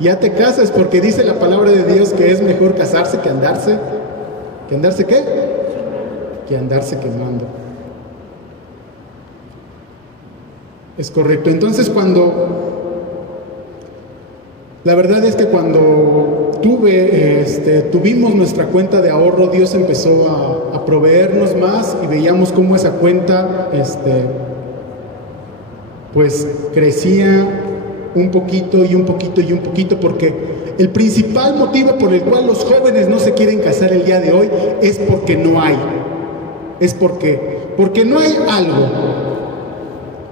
Ya te cases, porque dice la palabra de Dios que es mejor casarse que andarse. ¿Que andarse qué? Que andarse quemando. Es correcto. Entonces, la verdad es que cuando tuvimos nuestra cuenta de ahorro, Dios empezó a proveernos más, y veíamos cómo esa cuenta pues crecía un poquito y un poquito y un poquito, porque el principal motivo por el cual los jóvenes no se quieren casar el día de hoy es porque no hay. Es porque no hay algo.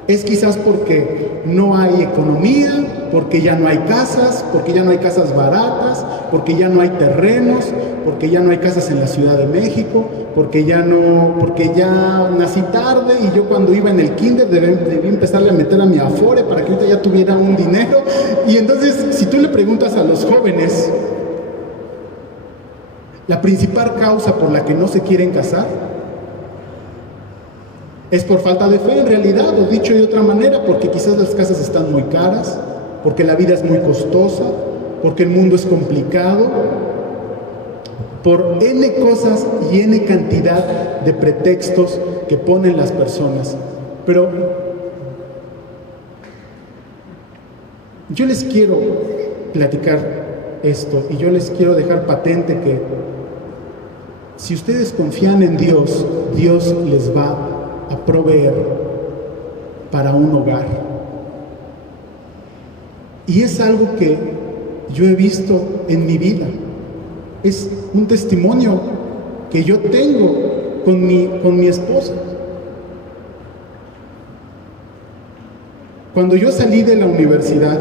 Es quizás porque no hay economía, porque ya no hay casas, porque ya no hay casas baratas, porque ya no hay terrenos, porque ya no hay casas en la Ciudad de México, porque ya nací tarde y yo cuando iba en el kinder debí empezarle a meter a mi Afore para que ahorita ya tuviera un dinero. Y entonces, si tú le preguntas a los jóvenes, la principal causa por la que no se quieren casar es por falta de fe, en realidad, o dicho de otra manera, porque quizás las casas están muy caras, porque la vida es muy costosa, porque el mundo es complicado, por N cosas y N cantidad de pretextos que ponen las personas. Pero yo les quiero platicar esto, y yo les quiero dejar patente que si ustedes confían en Dios, Dios les va a proveer para un hogar. Y es algo que yo he visto en mi vida. Es un testimonio que yo tengo con mi esposa. Cuando yo salí de la universidad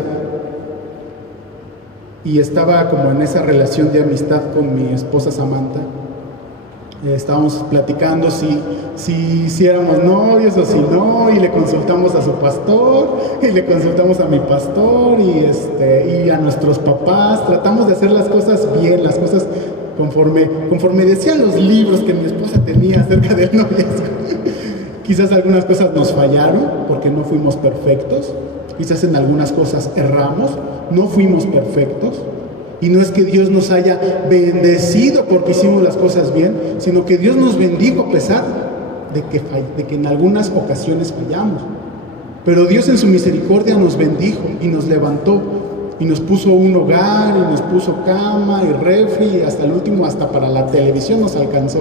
y estaba como en esa relación de amistad con mi esposa Samantha, estábamos platicando si éramos novios o si no, y le consultamos a su pastor, y le consultamos a mi pastor, y a nuestros papás. Tratamos de hacer las cosas bien, las cosas conforme decían los libros que mi esposa tenía acerca del noviazgo. Quizás algunas cosas nos fallaron porque no fuimos perfectos, quizás en algunas cosas erramos, no fuimos perfectos. Y no es que Dios nos haya bendecido porque hicimos las cosas bien, sino que Dios nos bendijo a pesar de que en algunas ocasiones fallamos. Pero Dios en su misericordia nos bendijo y nos levantó y nos puso un hogar, y nos puso cama y refri, y hasta el último, hasta para la televisión nos alcanzó.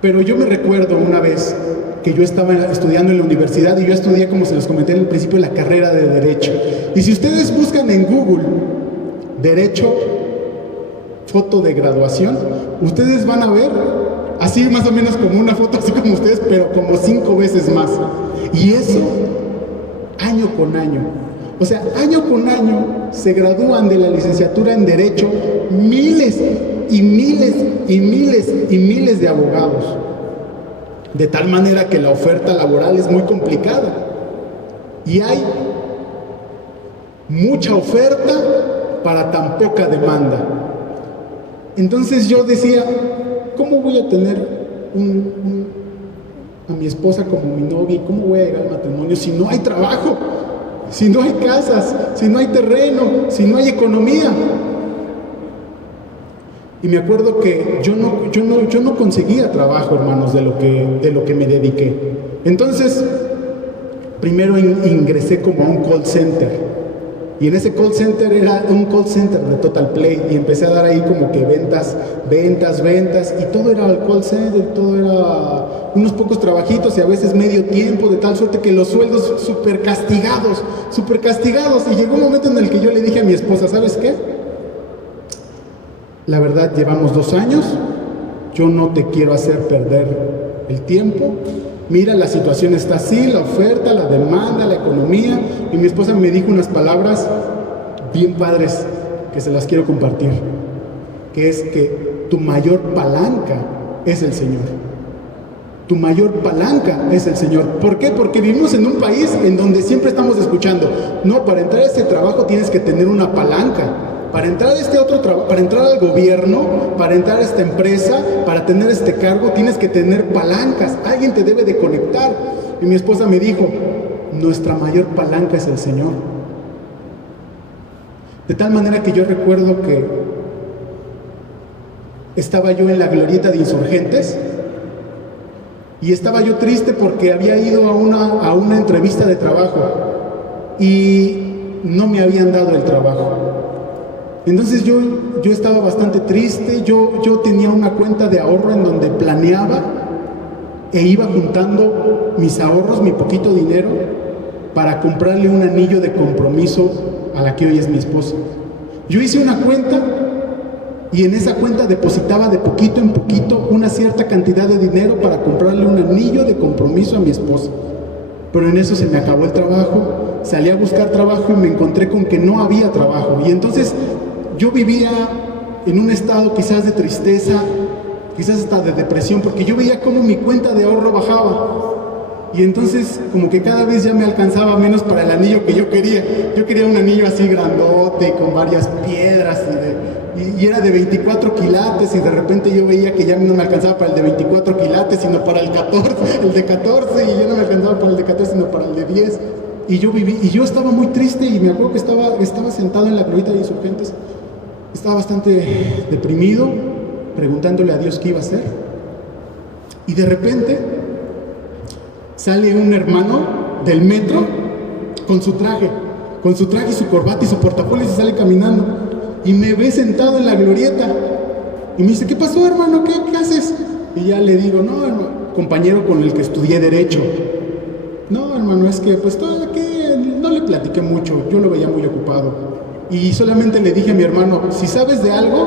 Pero yo me recuerdo una vez que yo estaba estudiando en la universidad, y yo estudié, como se los comenté en el principio, la carrera de Derecho. Y si ustedes buscan en Google Derecho, foto de graduación, ustedes van a ver así más o menos como una foto, así como ustedes, pero como 5 veces más. Y eso, año con año. O sea, año con año se gradúan de la licenciatura en Derecho miles y miles y miles y miles de abogados. De tal manera que la oferta laboral es muy complicada. Y hay mucha oferta para tan poca demanda. Entonces yo decía, ¿cómo voy a tener a mi esposa como mi novia? ¿Y cómo voy a llegar al matrimonio si no hay trabajo? Si no hay casas, si no hay terreno, si no hay economía. Y me acuerdo que yo no conseguía trabajo, hermanos, de lo que me dediqué. Entonces, primero ingresé como a un call center. Y en ese call center era un call center de Total Play. Y empecé a dar ahí como que ventas. Y todo era el call center, todo era unos pocos trabajitos y a veces medio tiempo, de tal suerte que los sueldos súper castigados. Y llegó un momento en el que yo le dije a mi esposa, ¿sabes qué? La verdad, llevamos 2 años, yo no te quiero hacer perder el tiempo. Mira, la situación está así, la oferta, la demanda, la economía. Y mi esposa me dijo unas palabras bien padres que se las quiero compartir, que es que tu mayor palanca es el Señor. Tu mayor palanca es el Señor. ¿Por qué? Porque vivimos en un país en donde siempre estamos escuchando, no, para entrar a este trabajo tienes que tener una palanca. Para entrar a este otro trabajo, para entrar al gobierno, para entrar a esta empresa, para tener este cargo, tienes que tener palancas. Alguien te debe de conectar. Y mi esposa me dijo, nuestra mayor palanca es el Señor. De tal manera que yo recuerdo que estaba yo en la glorieta de Insurgentes y estaba yo triste porque había ido a una entrevista de trabajo y no me habían dado el trabajo. Entonces yo estaba bastante triste. Yo tenía una cuenta de ahorro en donde planeaba e iba juntando mis ahorros, mi poquito dinero, para comprarle un anillo de compromiso a la que hoy es mi esposa. Yo hice una cuenta y en esa cuenta depositaba de poquito en poquito una cierta cantidad de dinero para comprarle un anillo de compromiso a mi esposa. Pero en eso se me acabó el trabajo, salí a buscar trabajo y me encontré con que no había trabajo. Y entonces yo vivía en un estado quizás de tristeza, quizás hasta de depresión, porque yo veía cómo mi cuenta de ahorro bajaba. Y entonces como que cada vez ya me alcanzaba menos para el anillo que yo quería. Yo quería un anillo así grandote, con varias piedras, y era de 24 quilates, y de repente yo veía que ya no me alcanzaba para el de 24 quilates, sino para el 14, el de 14, y ya no me alcanzaba para el de 14, sino para el de 10. Y yo estaba muy triste, y me acuerdo que estaba sentado en la glorieta de Insurgentes. Estaba bastante deprimido, preguntándole a Dios qué iba a hacer. Y de repente sale un hermano del metro con su traje y su corbata y su portafolio, y se sale caminando. Y me ve sentado en la glorieta. Y me dice, ¿qué pasó, hermano? ¿Qué haces? Y ya le digo, no, hermano, compañero con el que estudié Derecho. No, hermano, es que pues todo aquí no le platiqué mucho, yo lo veía muy ocupado. Y solamente le dije a mi hermano, si sabes de algo,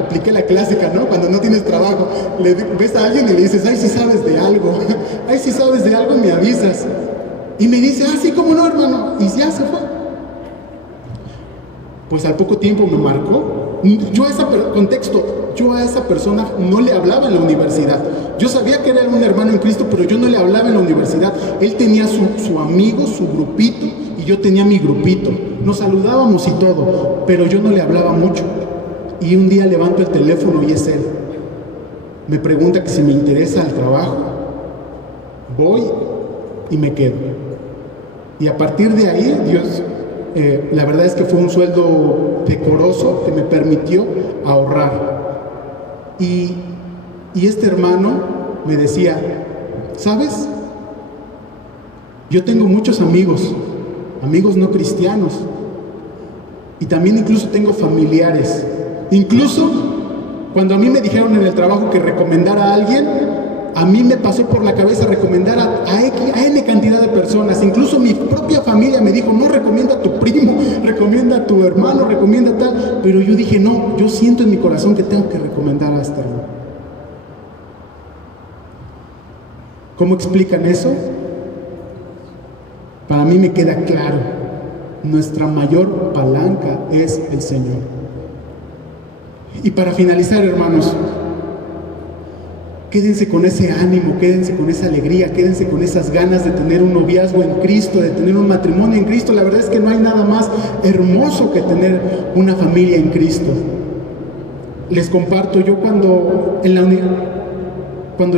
apliqué la clásica, ¿no? Cuando no tienes trabajo, ves a alguien y le dices, ay, si sabes de algo, ay, si sabes de algo, me avisas. Y me dice, sí, ¿cómo no, hermano? Y ya se fue. Pues al poco tiempo me marcó. Yo a esa persona no le hablaba en la universidad. Yo sabía que era un hermano en Cristo, pero yo no le hablaba en la universidad. Él tenía su amigo, su grupito, y yo tenía mi grupito. Nos saludábamos y todo, pero yo no le hablaba mucho. Y un día levanto el teléfono y es él. Me pregunta que si me interesa el trabajo. Voy y me quedo. Y a partir de ahí, Dios, la verdad es que fue un sueldo decoroso que me permitió ahorrar. Y este hermano me decía, ¿sabes? Yo tengo muchos amigos no cristianos, y también incluso tengo familiares. Incluso cuando a mí me dijeron en el trabajo que recomendara a alguien, a mí me pasó por la cabeza recomendar a N cantidad de personas. Incluso mi propia familia me dijo, no, recomienda a tu primo, recomienda a tu hermano, recomienda tal. Pero yo dije, no, yo siento en mi corazón que tengo que recomendar a este hermano. ¿Cómo explican eso? Para mí me queda claro, nuestra mayor palanca es el Señor. Y para finalizar, hermanos, quédense con ese ánimo, quédense con esa alegría, quédense con esas ganas de tener un noviazgo en Cristo, de tener un matrimonio en Cristo. La verdad es que no hay nada más hermoso que tener una familia en Cristo. Les comparto, yo cuando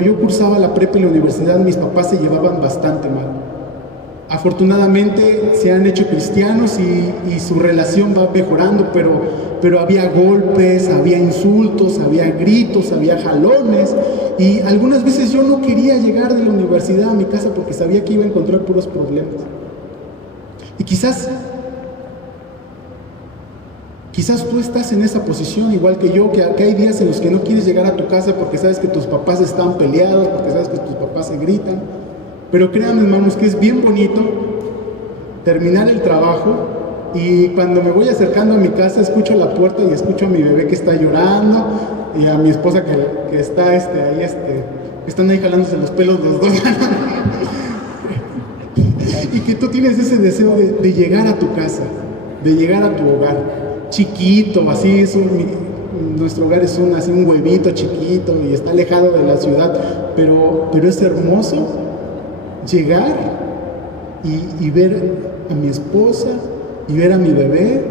yo cursaba la prepa y la universidad, mis papás se llevaban bastante mal. Afortunadamente se han hecho cristianos y su relación va mejorando, pero había golpes, había insultos, había gritos, había jalones, y algunas veces yo no quería llegar de la universidad a mi casa porque sabía que iba a encontrar puros problemas. Y quizás tú estás en esa posición igual que yo, que hay días en los que no quieres llegar a tu casa porque sabes que tus papás están peleados, porque sabes que tus papás se gritan. Pero créanme, hermanos, que es bien bonito terminar el trabajo y cuando me voy acercando a mi casa escucho la puerta y escucho a mi bebé que está llorando y a mi esposa que está están ahí jalándose los pelos los dos. Y que tú tienes ese deseo de llegar a tu casa, de llegar a tu hogar, chiquito, así nuestro hogar es un huevito chiquito y está alejado de la ciudad, pero es hermoso llegar y ver a mi esposa y ver a mi bebé.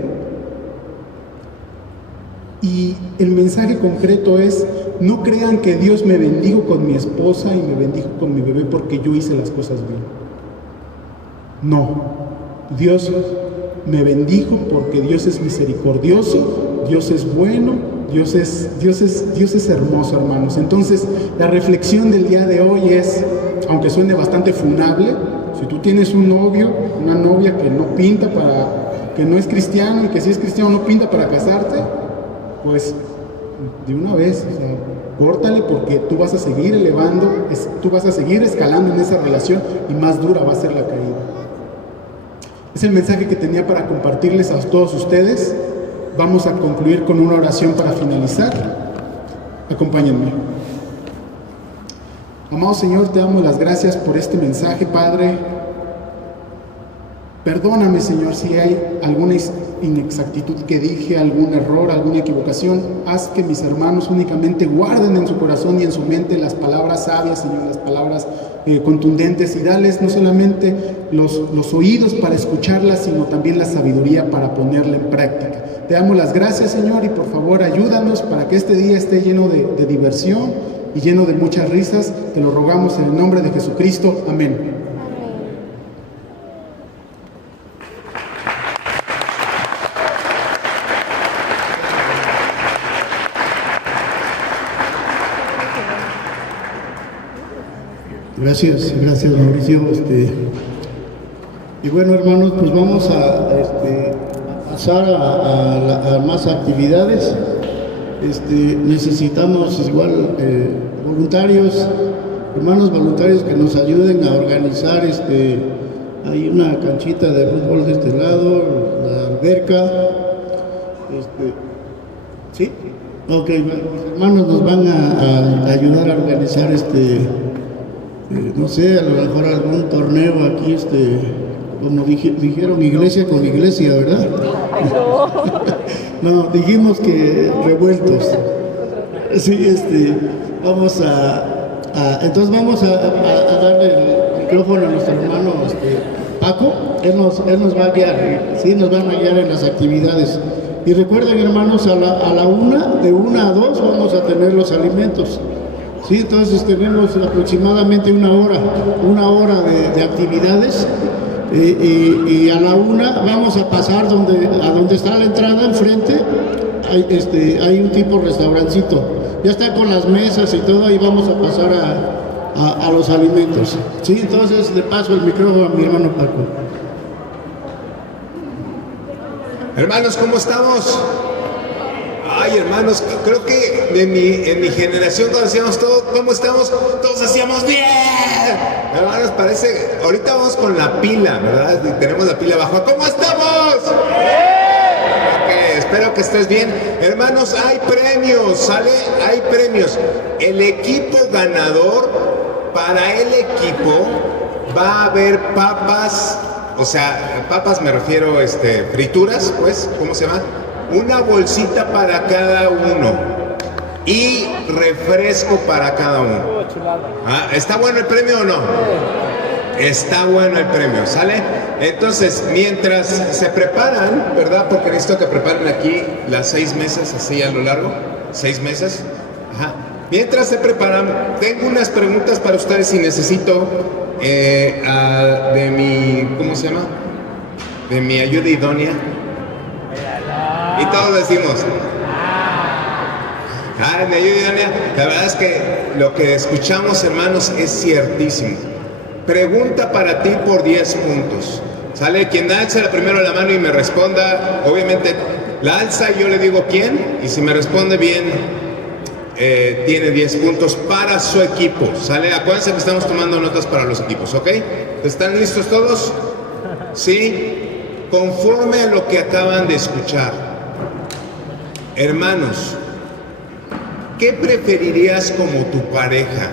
Y el mensaje concreto es: no crean que Dios me bendijo con mi esposa y me bendijo con mi bebé porque yo hice las cosas bien. No, Dios me bendijo porque Dios es misericordioso, Dios es bueno, Dios es hermoso, hermanos. Entonces, la reflexión del día de hoy es, aunque suene bastante funable, si tú tienes un novio, una novia que no pinta que no es cristiano, y que si es cristiano no pinta para casarte, pues de una vez, córtale, porque tú vas a seguir tú vas a seguir escalando en esa relación y más dura va a ser la caída. Es el mensaje que tenía para compartirles a todos ustedes. Vamos a concluir con una oración para finalizar. Acompáñenme. Amado Señor, te damos las gracias por este mensaje, Padre. Perdóname, Señor, si hay alguna inexactitud que dije, algún error, alguna equivocación. Haz que mis hermanos únicamente guarden en su corazón y en su mente las palabras sabias, Señor, las palabras contundentes, y dales no solamente los oídos para escucharlas, sino también la sabiduría para ponerla en práctica. Te damos las gracias, Señor, y por favor ayúdanos para que este día esté lleno de diversión y lleno de muchas risas. Te lo rogamos en el nombre de Jesucristo. Amén. Gracias Mauricio. Y bueno, hermanos, pues vamos a pasar a más actividades. Necesitamos igual voluntarios, hermanos voluntarios que nos ayuden a organizar. Hay una canchita de fútbol de este lado, la alberca. ¿Sí? Ok, mis hermanos nos van a ayudar a organizar no sé, a lo mejor algún torneo aquí, como dijeron, iglesia con iglesia, ¿verdad? No, dijimos que revueltos. Sí, entonces vamos a darle el micrófono a nuestro hermano Paco. Él nos va a guiar, sí, nos van a guiar en las actividades. Y recuerden, hermanos, de 1 a 2 vamos a tener los alimentos. Sí, entonces tenemos aproximadamente una hora de actividades, y a la 1 vamos a pasar a donde está la entrada enfrente. Hay un tipo restaurancito, ya está con las mesas y todo, y vamos a pasar a los alimentos. Sí, entonces le paso el micrófono a mi hermano Paco. Hermanos, ¿cómo estamos? Ay, hermanos, creo que en mi generación cuando hacíamos todo, ¿cómo estamos? Todos hacíamos bien. Hermanos, parece, ahorita vamos con la pila, ¿verdad? Y tenemos la pila abajo. ¿Cómo estamos? Okay, espero que estés bien. Hermanos, hay premios, ¿sale? Hay premios. El equipo ganador para el equipo va a haber papas, o sea, papas me refiero, frituras, pues, ¿cómo se llama? Una bolsita para cada uno y refresco para cada uno. ¿Está bueno el premio o no? Está bueno el premio, ¿sale? Entonces, mientras se preparan, ¿verdad? Porque necesito que preparen aquí las 6 mesas, así a lo largo, 6 mesas. Ajá. Mientras se preparan, tengo unas preguntas para ustedes y necesito de mi, ¿cómo se llama? De mi ayuda idónea. Y todos decimos, mi ayuda idónea. La verdad es que lo que escuchamos, hermanos, es ciertísimo. Pregunta para ti por 10 puntos. ¿Sale? Quien alce primero la mano y me responda, obviamente la alza y yo le digo quién, y si me responde bien, tiene 10 puntos para su equipo. ¿Sale? Acuérdense que estamos tomando notas para los equipos, ¿ok? ¿Están listos todos? ¿Sí? Conforme a lo que acaban de escuchar. Hermanos, ¿qué preferirías como tu pareja?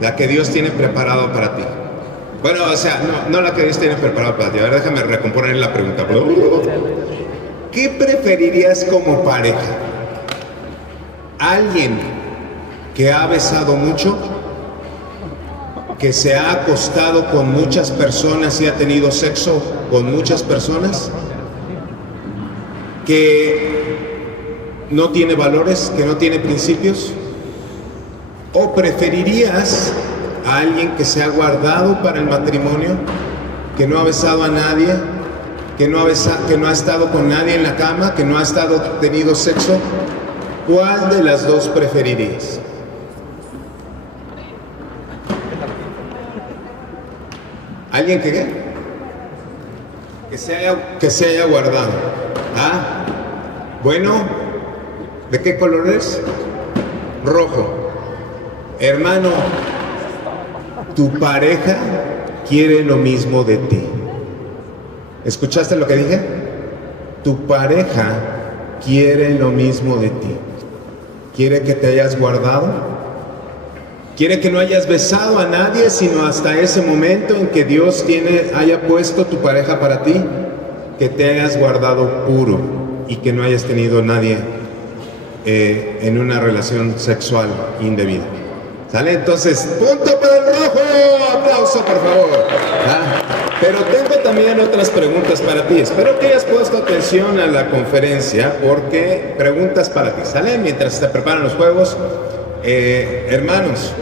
La que Dios tiene preparado para ti. Bueno, o sea, no la que Dios tiene preparado para ti. A ver, déjame recomponer la pregunta. ¿Qué preferirías como pareja? ¿Alguien que ha besado mucho? ¿Que se ha acostado con muchas personas y ha tenido sexo con muchas personas? ¿Que no tiene valores? ¿Que no tiene principios? ¿O preferirías a alguien que se ha guardado para el matrimonio, que no ha besado a nadie, que no ha estado con nadie en la cama, que no ha tenido sexo? ¿Cuál de las dos preferirías? ¿Alguien que qué? Que se haya guardado. ¿Ah? Bueno, ¿de qué color es? Rojo. Hermano, tu pareja quiere lo mismo de ti. ¿Escuchaste lo que dije? Tu pareja quiere lo mismo de ti. Quiere que te hayas guardado. Quiere que no hayas besado a nadie, sino hasta ese momento en que Dios haya puesto tu pareja para ti, que te hayas guardado puro y que no hayas tenido nadie en una relación sexual indebida. ¿Sale? Entonces, punto para el rojo. Aplauso, por favor. Pero tengo también otras preguntas para ti. Espero que hayas puesto atención a la conferencia porque preguntas para ti. ¿Sale? Mientras se preparan los juegos. Hermanos,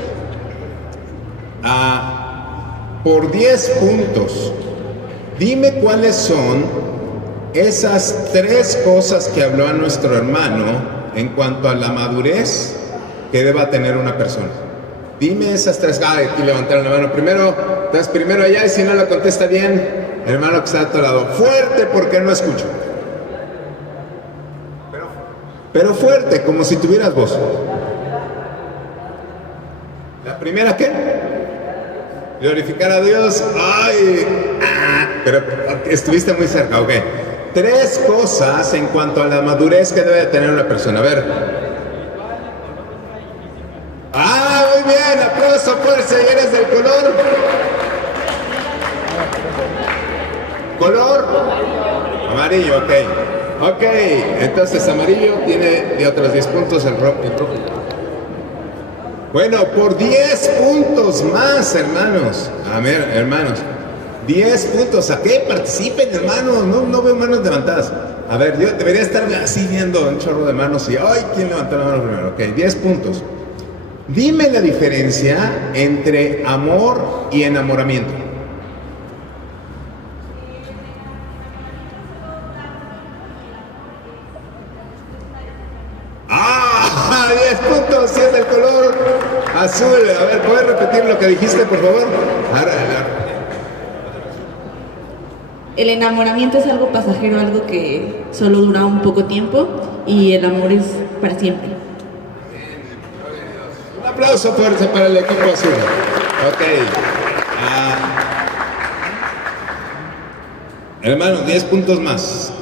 por 10 puntos, dime cuáles son esas 3 cosas que habló a nuestro hermano en cuanto a la madurez que deba tener una persona. Dime esas 3. Aquí levantaron la mano. Estás primero allá y si no la contesta bien, el hermano que está a tu lado. Fuerte porque no escucho. Pero fuerte, como si tuvieras voz. ¿La primera qué? Glorificar a Dios. Pero estuviste muy cerca, ok. 3 cosas en cuanto a la madurez que debe tener una persona. A ver. Muy bien, aplauso fuerte. ¿Eres del color? ¿Color? Amarillo, ok. Entonces amarillo tiene de otros 10 puntos el rojo. Bueno, por 10 puntos más, hermanos. A ver, hermanos. 10 puntos. ¿A qué? Participen, hermanos. No veo manos levantadas. A ver, yo debería estar así viendo un chorro de manos y ¡ay! ¿Quién levantó la mano primero? Ok, 10 puntos. Dime la diferencia entre amor y enamoramiento. 10 puntos, si es del color azul. A ver, ¿puedes repetir lo que dijiste, por favor? El enamoramiento es algo pasajero, algo que solo dura un poco tiempo, y el amor es para siempre. Un aplauso fuerte para el equipo azul. Ok. Hermanos, 10 puntos más.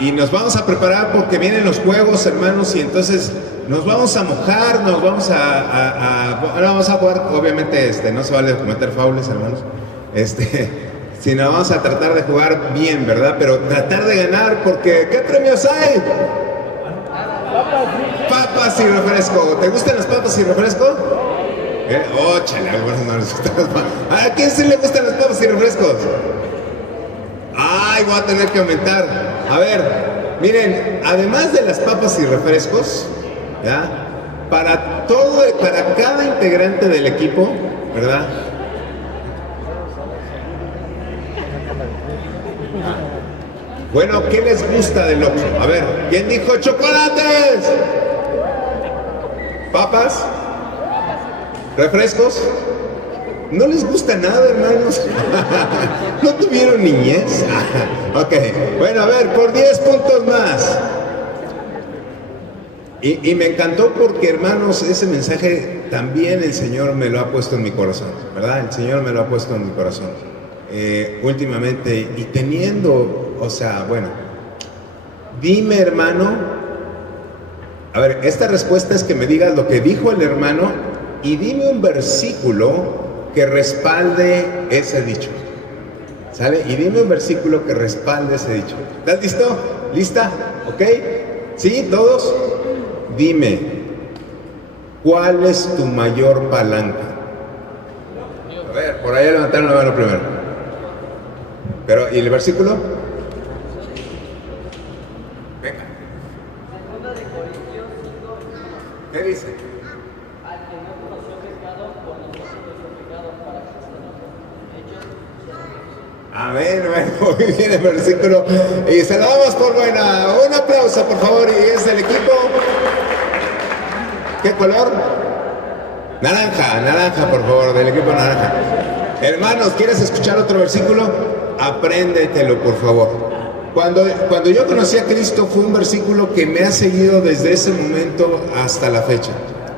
Y nos vamos a preparar porque vienen los juegos, hermanos, y entonces nos vamos a mojar, nos vamos no vamos a jugar, obviamente no se vale cometer faules, hermanos, sino vamos a tratar de jugar bien, ¿verdad? Pero tratar de ganar, porque ¿qué premios hay? Papas y refresco. ¿Te gustan las papas y refresco? Oh, chale, algunos no les gustan las papas. ¿A quién sí le gustan las papas y refrescos? Ay, voy a tener que aumentar. A ver, miren, además de las papas y refrescos, ¿ya? Para cada integrante del equipo, ¿verdad? Bueno, ¿qué les gusta del Oxxo? A ver, ¿quién dijo chocolates? ¿Papas? ¿Refrescos? ¿No les gusta nada, hermanos? ¿No tuvieron niñez? Ok, bueno, a ver, por 10 puntos más. Y me encantó porque, hermanos, ese mensaje también el Señor me lo ha puesto en mi corazón, ¿verdad? El Señor me lo ha puesto en mi corazón últimamente, y teniendo, o sea, bueno, dime, hermano, a ver, esta respuesta es que me digas lo que dijo el hermano y dime un versículo que respalde ese dicho, ¿sale? Y dime un versículo que respalde ese dicho. ¿Estás listo? ¿Lista? ¿Ok? ¿Sí? ¿Todos? Dime, ¿cuál es tu mayor palanca? A ver, por ahí levantaron la mano primero. Pero, ¿y el versículo? Venga. ¿Qué dice? Amén, bueno, muy bien el versículo. Y se lo damos por buena. Un aplauso, por favor, y es el equipo. ¿Qué color? Naranja, por favor, del equipo naranja. Hermanos, ¿quieres escuchar otro versículo? Apréndetelo, por favor. Cuando yo conocí a Cristo fue un versículo que me ha seguido desde ese momento hasta la fecha.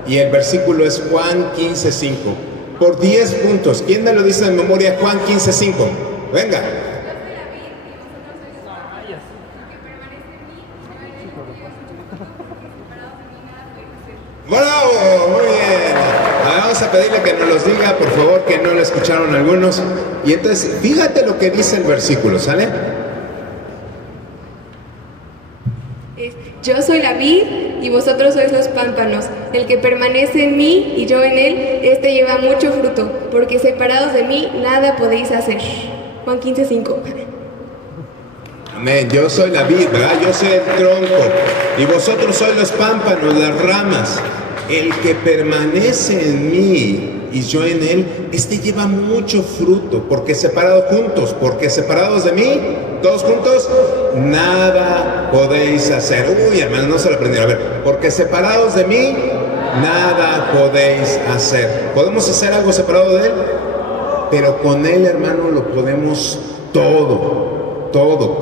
Y el versículo es Juan 15:5. Por 10 puntos. ¿Quién me lo dice de memoria? Juan 15:5. Venga. ¡Bravo! Muy bien. Vamos a pedirle que nos los diga, por favor, que no lo escucharon algunos. Y entonces, fíjate lo que dice el versículo, ¿sale? Yo soy la vid y vosotros sois los pámpanos. El que permanece en mí y yo en él, este lleva mucho fruto, porque separados de mí nada podéis hacer. Juan 15:5. Amén. Yo soy la vid, ¿verdad? Yo soy el tronco y vosotros sois los pámpanos, las ramas. El que permanece en mí y yo en él, este lleva mucho fruto, porque separados de mí, todos juntos, nada podéis hacer. Uy, hermano, no se lo aprendieron. A ver, porque separados de mí, nada podéis hacer. ¿Podemos hacer algo separado de él? Pero con él, hermano, lo podemos todo.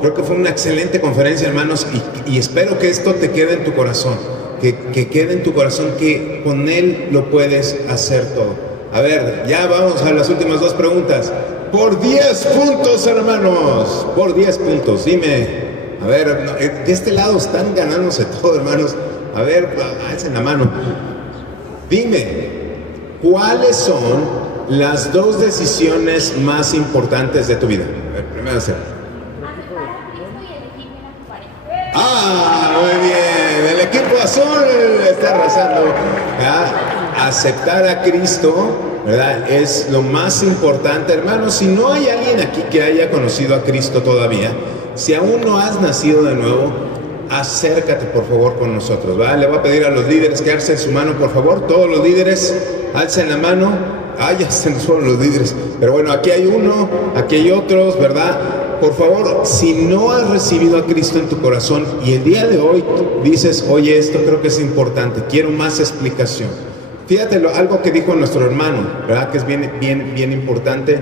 Creo que fue una excelente conferencia, hermanos, y espero que esto te quede en tu corazón. Que quede en tu corazón que con él lo puedes hacer todo. A ver, ya vamos a las últimas 2 preguntas. Por 10 puntos, hermanos. Por 10 puntos. Dime, a ver, de este lado están ganándose todo, hermanos. A ver, alcen la mano. Dime, ¿cuáles son las 2 decisiones más importantes de tu vida? A ver, primero hacer. Muy bien, el equipo azul está arrasando. Aceptar a Cristo, ¿verdad? Es lo más importante, hermanos. Si no hay alguien aquí que haya conocido a Cristo todavía, si aún no has nacido de nuevo, acércate por favor con nosotros, ¿verdad? Le voy a pedir a los líderes que alcen su mano, por favor. Todos los líderes alcen la mano. Ya se nos fueron los líderes, pero bueno, aquí hay uno, aquí hay otros, ¿verdad? Por favor, si no has recibido a Cristo en tu corazón y el día de hoy dices, oye, esto creo que es importante, quiero más explicación. Fíjate algo que dijo nuestro hermano, ¿verdad? Que es bien importante.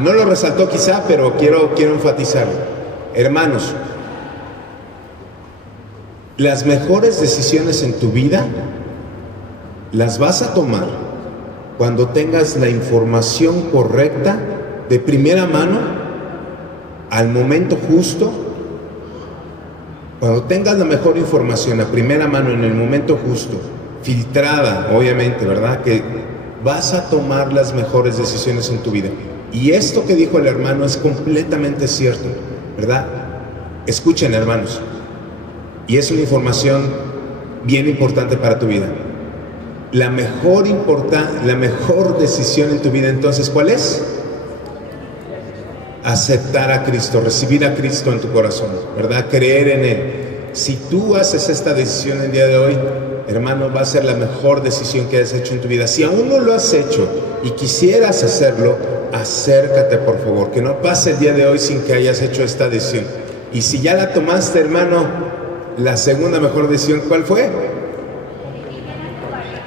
No lo resaltó quizá, pero quiero enfatizarlo. Hermanos, las mejores decisiones en tu vida las vas a tomar cuando tengas la información correcta de primera mano, al momento justo Cuando tengas la mejor información a primera mano en el momento justo, filtrada, obviamente, ¿verdad? Que vas a tomar las mejores decisiones en tu vida. Y esto que dijo el hermano es completamente cierto, ¿verdad? Escuchen, hermanos. Y es una información bien importante para tu vida. La mejor decisión en tu vida, entonces, ¿cuál es? Aceptar a Cristo, recibir a Cristo en tu corazón, ¿verdad? Creer en Él. Si tú haces esta decisión el día de hoy, hermano, va a ser la mejor decisión que has hecho en tu vida. Si aún no lo has hecho y quisieras hacerlo, acércate, por favor, que no pase el día de hoy sin que hayas hecho esta decisión. Y si ya la tomaste, hermano, la segunda mejor decisión, ¿cuál fue?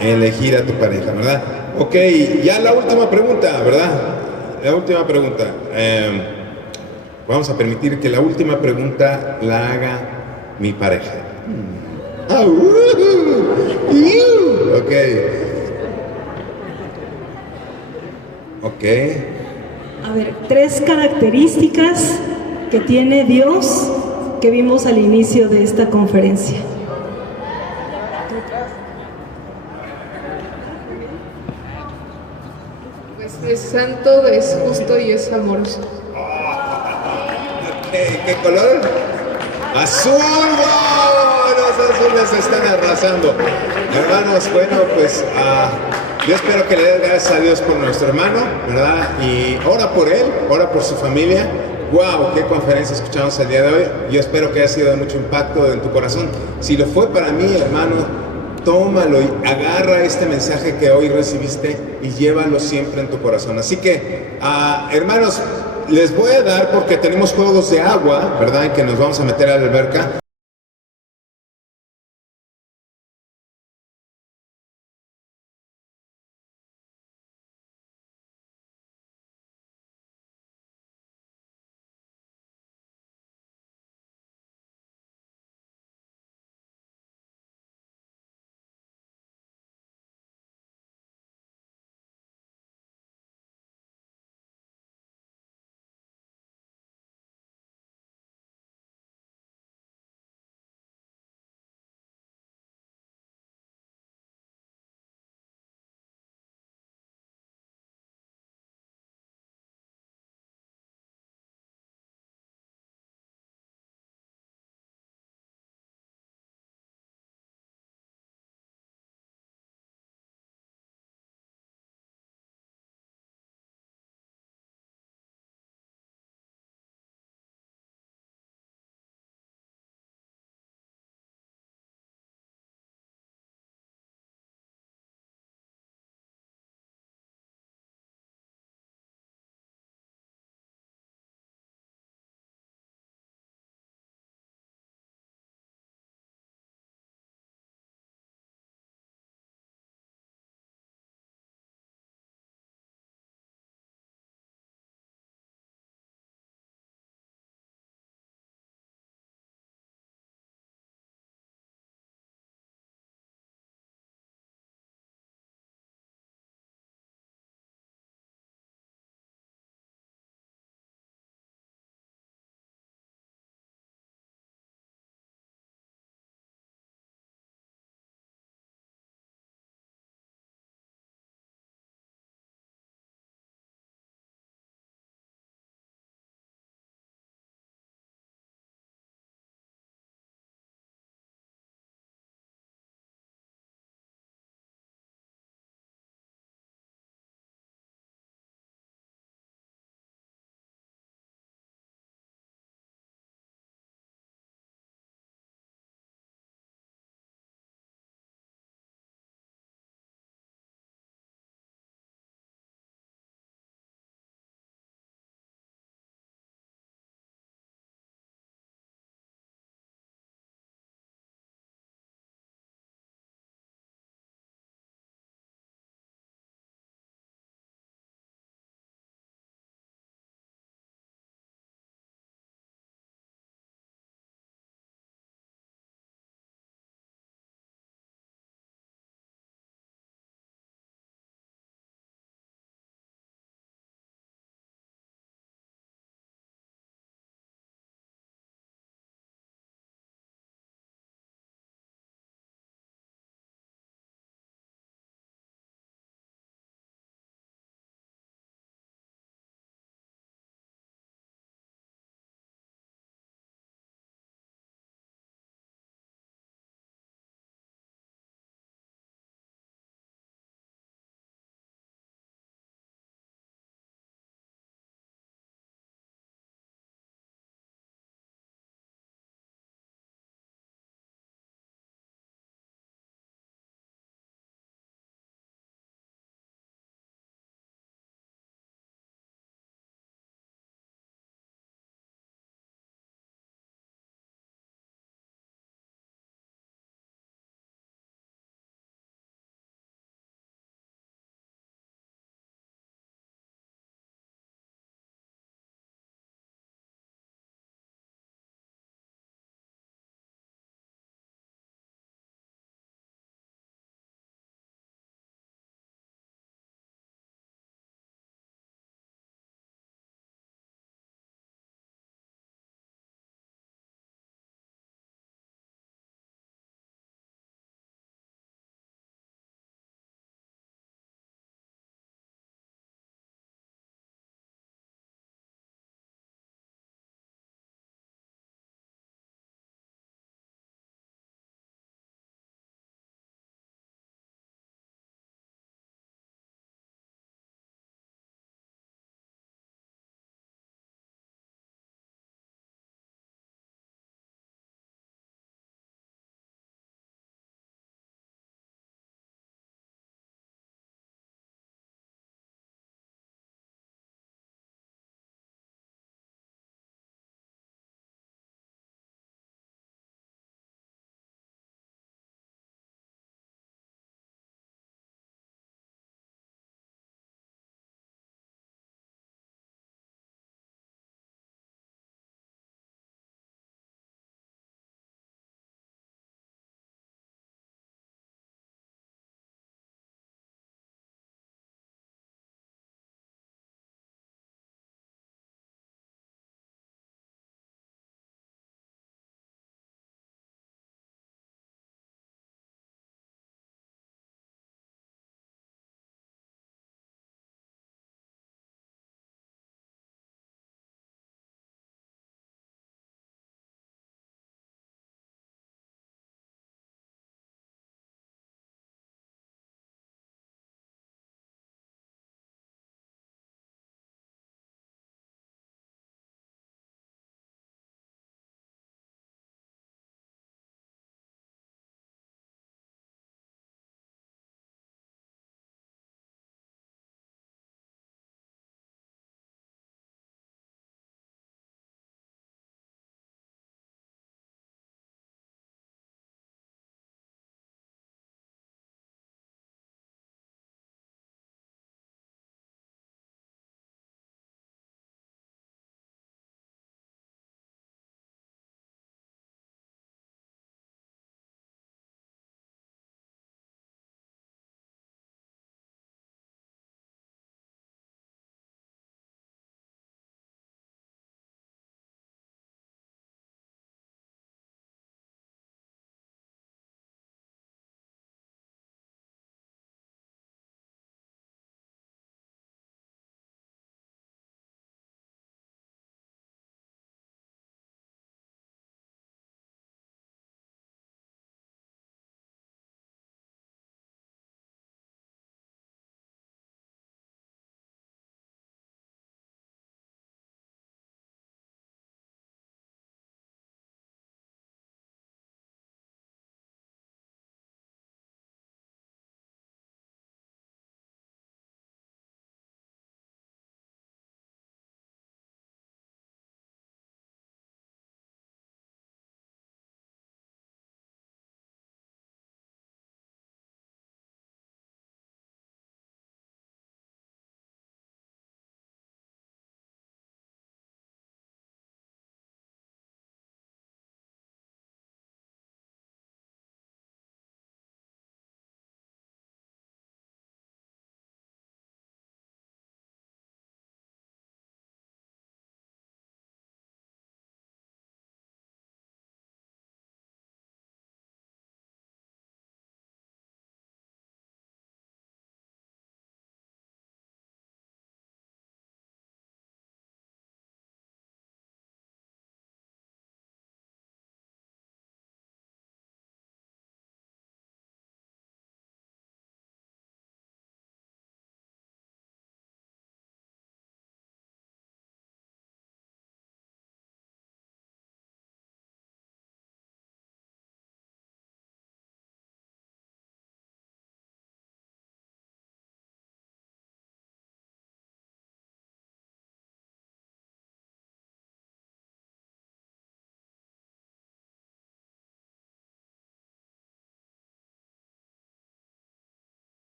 Elegir a tu pareja, ¿verdad? Ok, ya la última pregunta, ¿verdad? La última pregunta. Vamos a permitir que la última pregunta la haga mi pareja. Ok. Ok. A ver, 3 características que tiene Dios que vimos al inicio de esta conferencia. Pues es santo, es justo y es amoroso. ¿Qué color? ¡Azul! ¡Wow! Los azules están arrasando. Hermanos, bueno, pues yo espero que le den gracias a Dios por nuestro hermano, ¿verdad? Y ora por él, ora por su familia. ¡Wow! ¡Qué conferencia escuchamos el día de hoy! Yo espero que haya sido de mucho impacto en tu corazón. Si lo fue para mí, hermano, tómalo y agarra este mensaje que hoy recibiste y llévalo siempre en tu corazón. Así que, hermanos, les voy a dar, porque tenemos juegos de agua, ¿verdad? Que nos vamos a meter a la alberca.